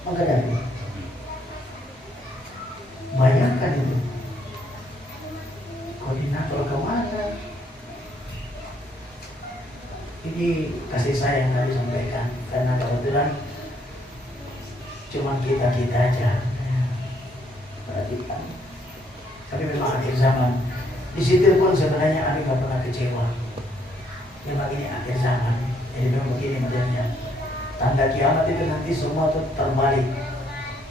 Menggadai. Bayangkan itu. Koordinator kemana? Ini kasih sayang tadi sampaikan karena kebetulan cuma kita aja. Perhatikan. Tapi memang akhir zaman. Di situ pun sebenarnya Abi gak pernah kecewa. Memang ini akhir zaman. Jadi memang begini modelnya. Tanda kiamat itu nanti semua tuh terbalik.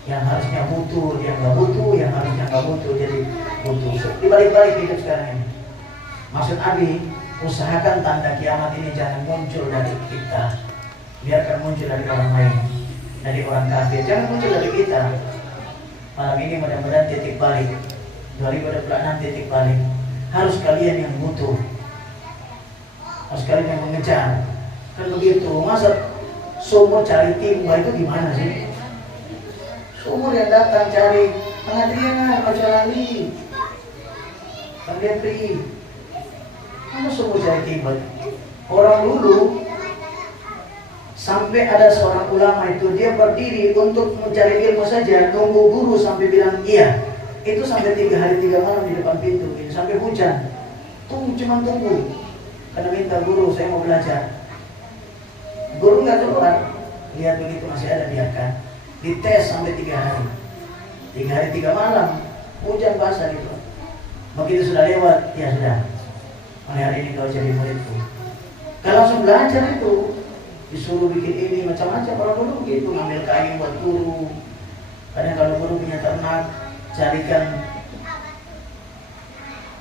Yang harusnya butuh, dia nggak butuh. Yang harusnya nggak butuh, jadi butuh. Dibalik-balik hidup sekarang ini. Maksud Abi, usahakan tanda kiamat ini jangan muncul dari kita. Biarkan muncul dari orang lain, dari orang kafir. Jangan muncul dari kita. Malam ini mudah-mudahan titik balik. 2026 titik balik. Harus kalian yang butuh. Harus kalian yang mengejar. Kan begitu, masa sumur cari timba itu gimana sih? Sumur yang datang cari Kang Adriana, Kang Jalali, Kang Depri. Mana sumur cari timba? Orang dulu sampai ada seorang ulama itu dia berdiri untuk mencari ilmu saja, nunggu guru sampai bilang iya. Itu sampai 3 hari 3 malam di depan pintu, sampai hujan. Cuma tunggu. Karena minta guru, saya mau belajar. Guru nggak keluar, lihat begitu masih ada biarkan. Dites sampai 3 hari, 3 hari 3 malam, hujan basah gitu. Begitu sudah lewat, ya sudah. Mulai hari ini kau jadi muridku. Kalau langsung belajar itu, disuruh bikin ini macam-macam. Orang dulu begitu, ngambil kayu buat guru. Kadang kalau guru punya ternak, carikan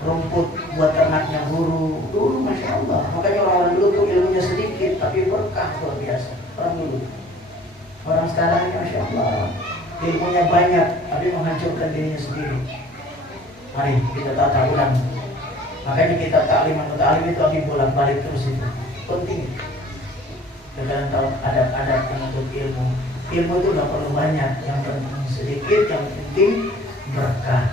rumput buat ternaknya guru. Dulu Masya Allah. Makanya orang-orang dulu tuh ilmunya sedikit tapi berkah luar biasa. Orang dulu. Orang sekarang ini Masya Allah ilmunya banyak tapi menghancurkan dirinya sendiri. Mari kita tata ulang. Makanya kita taklim itu lagi bolak-balik terus itu. Penting. Kita tahu adab-adab untuk ilmu. Ilmu itu gak perlu banyak, yang penting sedikit, yang penting berkah.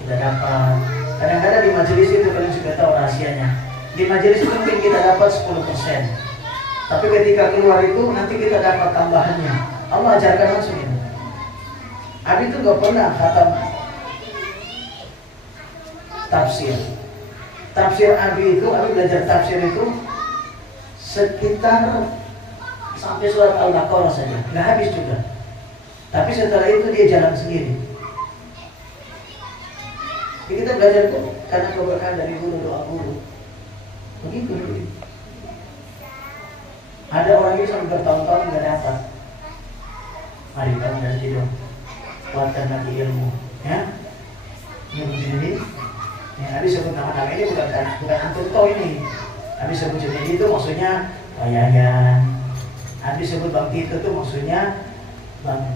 Kita dapat. Kadang-kadang di majelis itu kalian sudah tahu rahasianya. Di majelis itu mungkin kita dapat 10%. Tapi ketika keluar itu nanti kita dapat tambahannya. Allah ajarkan langsung ini. Abi itu gak pernah khatam tafsir. Tafsir Abi itu, Abi belajar tafsir itu sekitar sampai surat Al-Baqarah saja. Gak habis juga. Tapi setelah itu dia jalan sendiri. Jadi kita belajar itu karena keberkahan dari guru, doa guru. Begitu. Ada orang ini sampai bertahun-tahun nggak dapat. Mari bangun dari tidur, kuatkan lagi ilmu, ya. Ini begini. Ya, habis sebut nama-nama ini bukan antum tahu ini. Habis sebut jenis itu maksudnya Pak Yayan. Habis sebut Bang Tito itu maksudnya Bang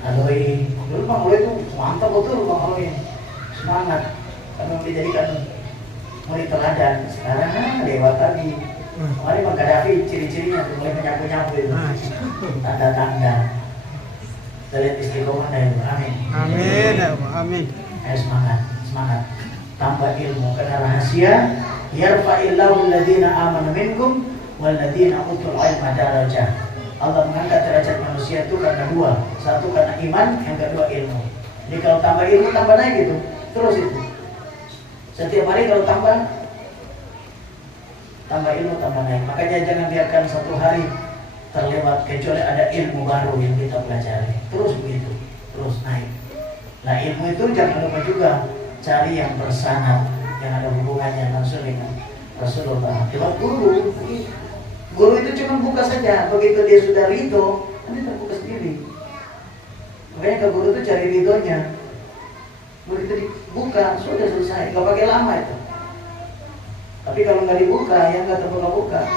Aloy. Dulu Bang Aloy itu mantap betul Bang Aloy. Semangat karena dijadikan murid teladan. Sekarang lewat tadi. Kemarin Bang Gaddafi ciri-cirinya tuh mulai menyapu-nyapu itu. Tanda-tanda. Kita lihat istiqomah dari itu. Amin. Amin. Amin. Ayo semangat. Tambah ilmu karena rahasia yarfa'illahu alladhina amanu minkum walladhina utul ilma darajah. Allah mengangkat derajat manusia itu karena 2. Satu karena iman, yang kedua ilmu. Jadi kalau tambah ilmu tambah naik gitu. Terus itu. Setiap hari kalau tambah ilmu tambah naik. Makanya jangan biarkan satu hari terlewat kecuali ada ilmu baru yang kita pelajari. Terus begitu, terus naik. Nah ilmu itu jangan lupa juga cari yang bersanad, yang ada hubungannya langsung dengan Rasulullah. Lewat guru. Guru itu cuma buka saja. Begitu dia sudah ridho, nanti terbuka sendiri. Makanya ke guru itu cari ridhonya. Begitu dibuka, sudah selesai, gak pakai lama itu. Tapi kalau nggak dibuka, ya nggak terbuka-buka.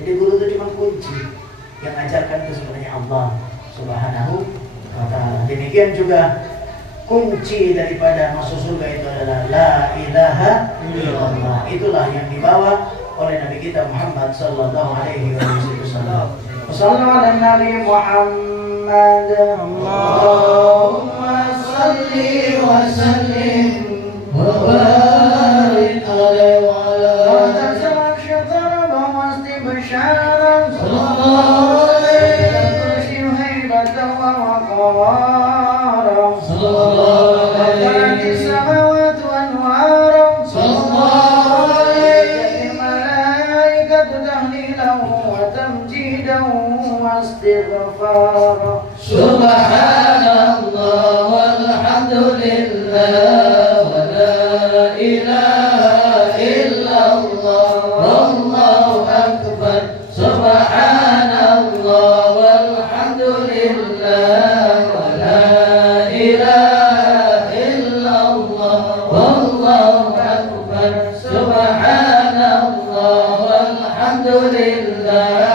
Jadi guru itu cuma kunci. Yang ajarkan itu sebenarnya Allah Subhanahu wa ta'ala. Demikian juga kunci daripada masuk surga itu adalah la ilaha illallah. Itulah yang dibawa oleh Nabi kita Muhammad sallallahu alaihi wasallam. Wassallallahu ala Nabi Muhammad. Allahumma salli wa sallim wa barik alaihi wa ala Subhanallah walhamdulillah wa la ilaha illallah wallahu akbar. Subhanallah walhamdulillah wa la ilaha illallah wallahu akbar. Subhanallah walhamdulillah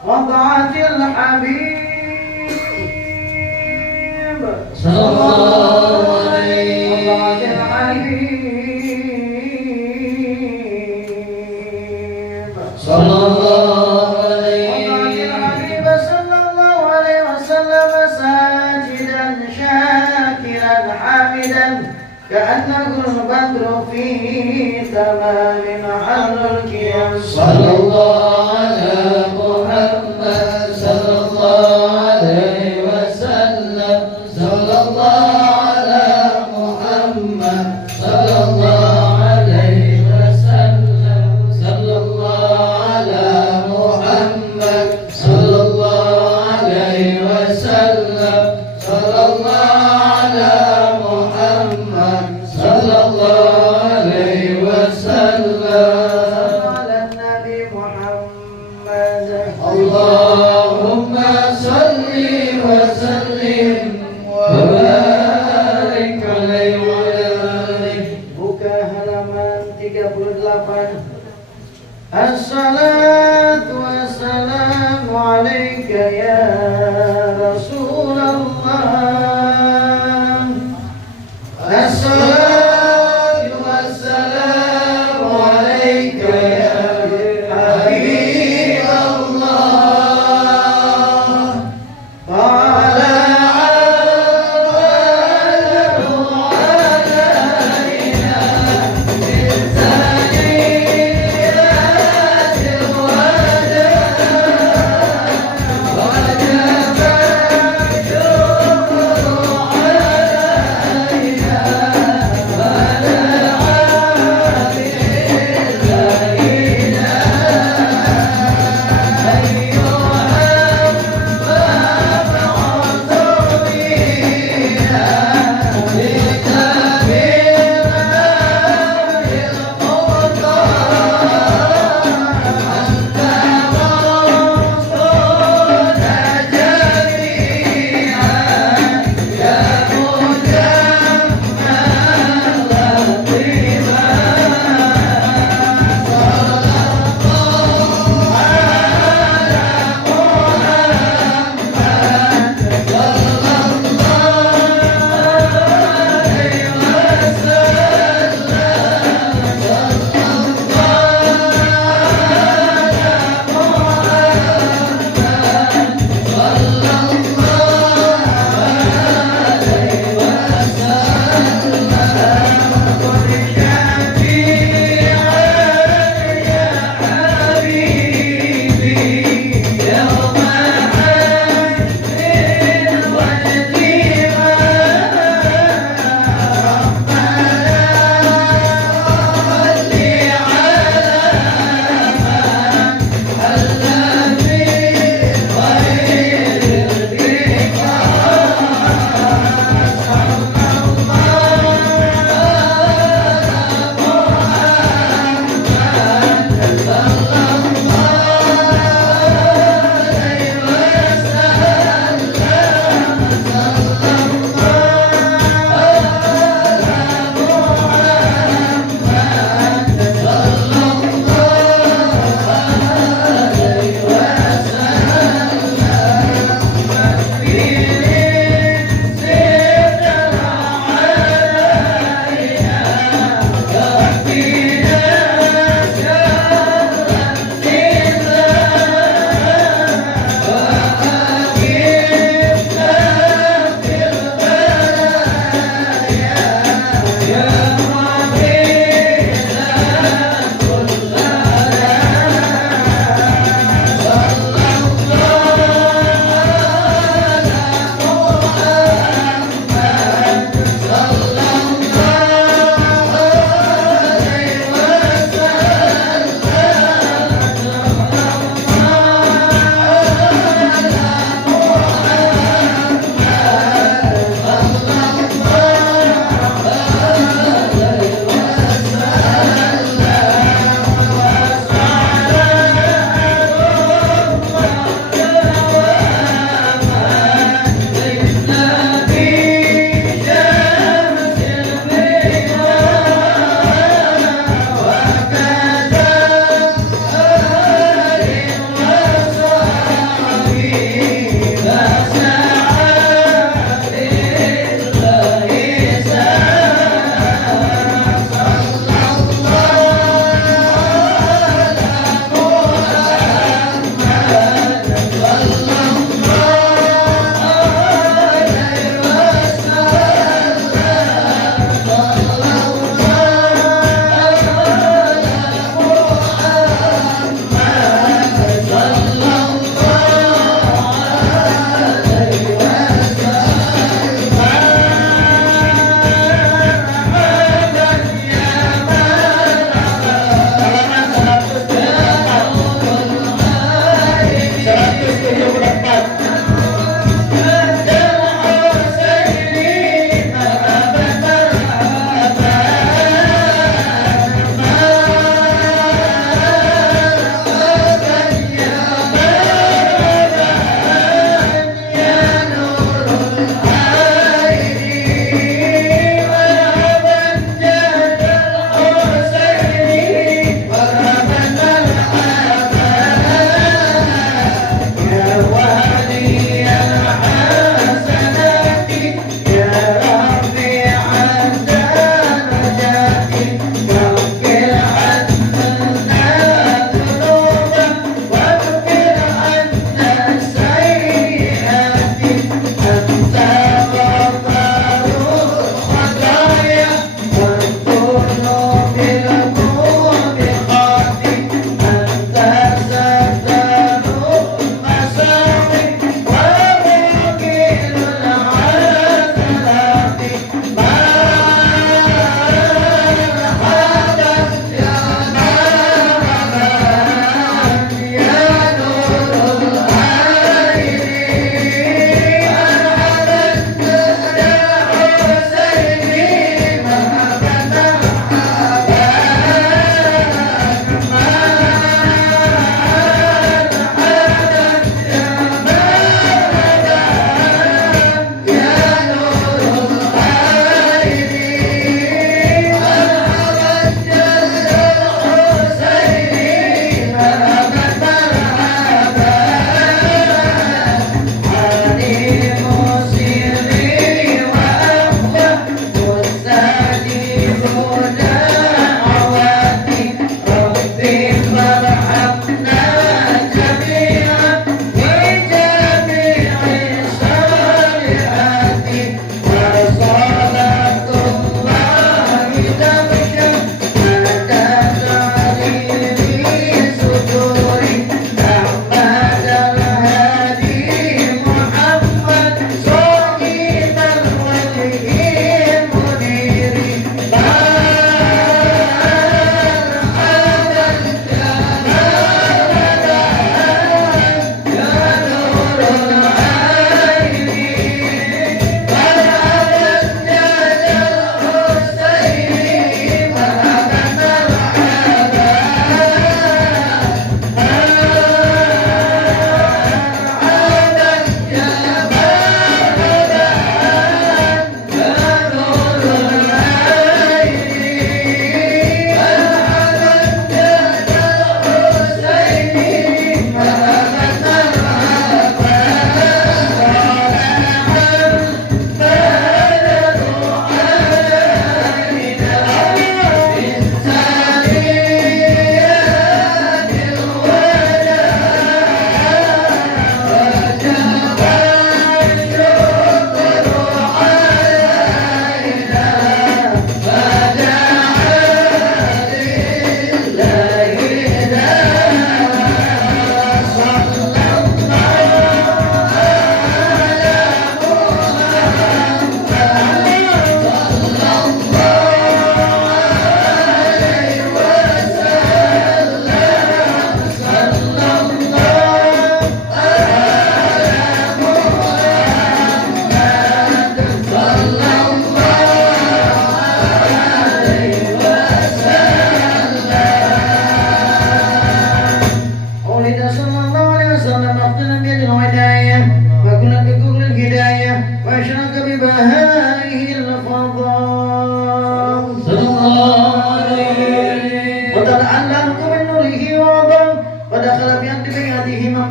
وضعت الحبيب صلى الله عليه وضعت الحبيب صلى الله عليه وضعت الحبيب صلى الله عليه وسلم ساجدا شاكرا حامدا كأنه البدر في تمام حر القيام صلى الله على محمد صلى الله عليه وسلم صلى الله على محمد صلى الله عليه وسلم صلى الله على محمد صلى الله عليه وسلم صلى الله على محمد صلى الله عليه وسلم على النبي محمد اللهم صل وسلم وبارك عليه وعلى آله. Buka halaman 38. Assalatu wassalamu alaika ya Rasulullah. الصلاة والسلام عليك يا حبيب الله.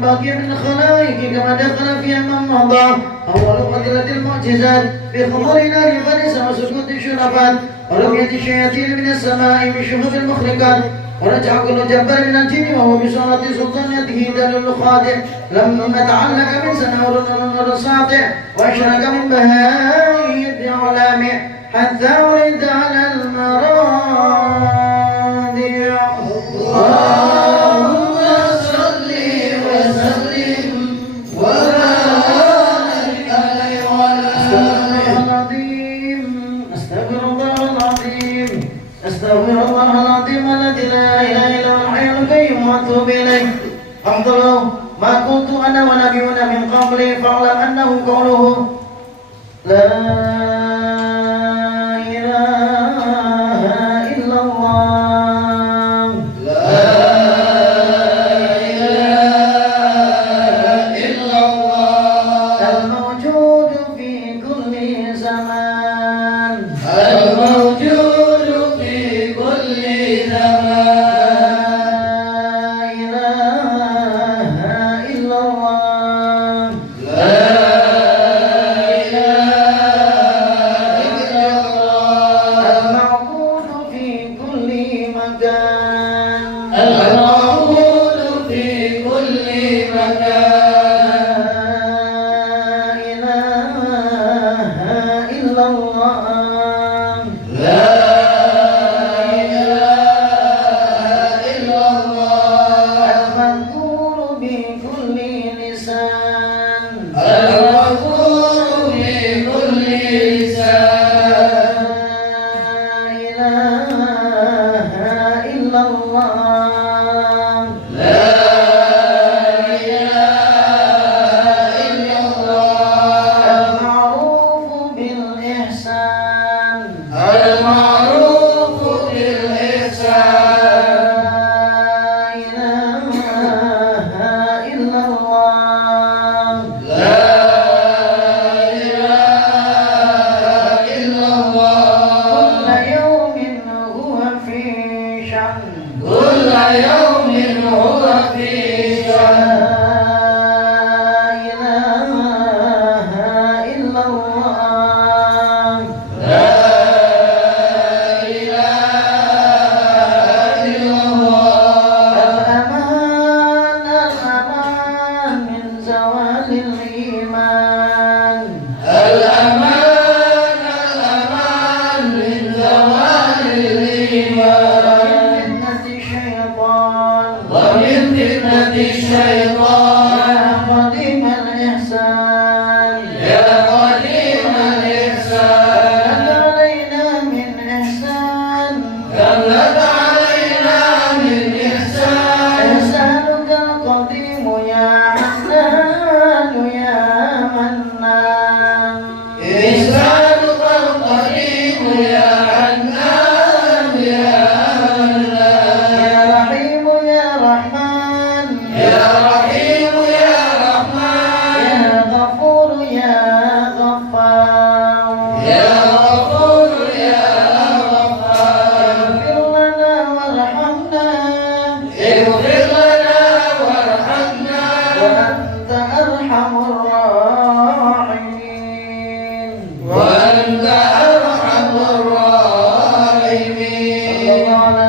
الباقي من الخلائق كما دخل فيها من مضى أول قتلة المعجزات بخمر نار فليس وسكوت الشرفات ورمية الشياطين من السماء بشهب المخرقات ورجع كل جبار من الجن وهو بصورة سلطانيته دل الخاطئ لما تعلق من سنور ساطع واشرق من بهائي علامه حتى ورد على المراضع اللهم صل وسلم وبارك عليه وعلى استغفر الله العظيم استغفر الله العظيم الذي لا اله الا هو الحي القيوم واتوب اليه افضل ما كنت انا ونبينا من قبلي فاعلم انه قوله لا اله الا الله لا إله إلا الله الموجود في كل زمان الموجود في كل زمان لا اله الا الله لا إله إلا الله المعبود في كل مكان المعبود في كل مكان لا اله الا الله لا إله إلا الله المذكور بكل لسان المذكور في كل لسان لا اله الا الله لا إله إلا الله المعروف بالإحسان المعروف بالإحسان لا إله إلا الله لا إله إلا الله كل يوم هو في شأن كل يوم هو في شأن لا إله إلا الله لا إله إلا الله الأمان الأمان من زوال الإيمان الأمان الأمان من زوال الإيمان فتنة الشيطان ومن فتنة الشيطان يا قديم الإحسان يا قديم الإحسان لك علينا من إحسان كم لك علينا من إحسان إحسانك القديم يا حنان يا منان إحسانك القديم يا حنان يا منان يا رحيم يا رحمن يا رحيم يا رحمن يا غفور يا غفار يا غفور يا غفار اغفر لنا وارحمنا اغفر لنا وارحمنا وأنت أرحم الراحمين وأنت أرحم الراحمين صلى الله على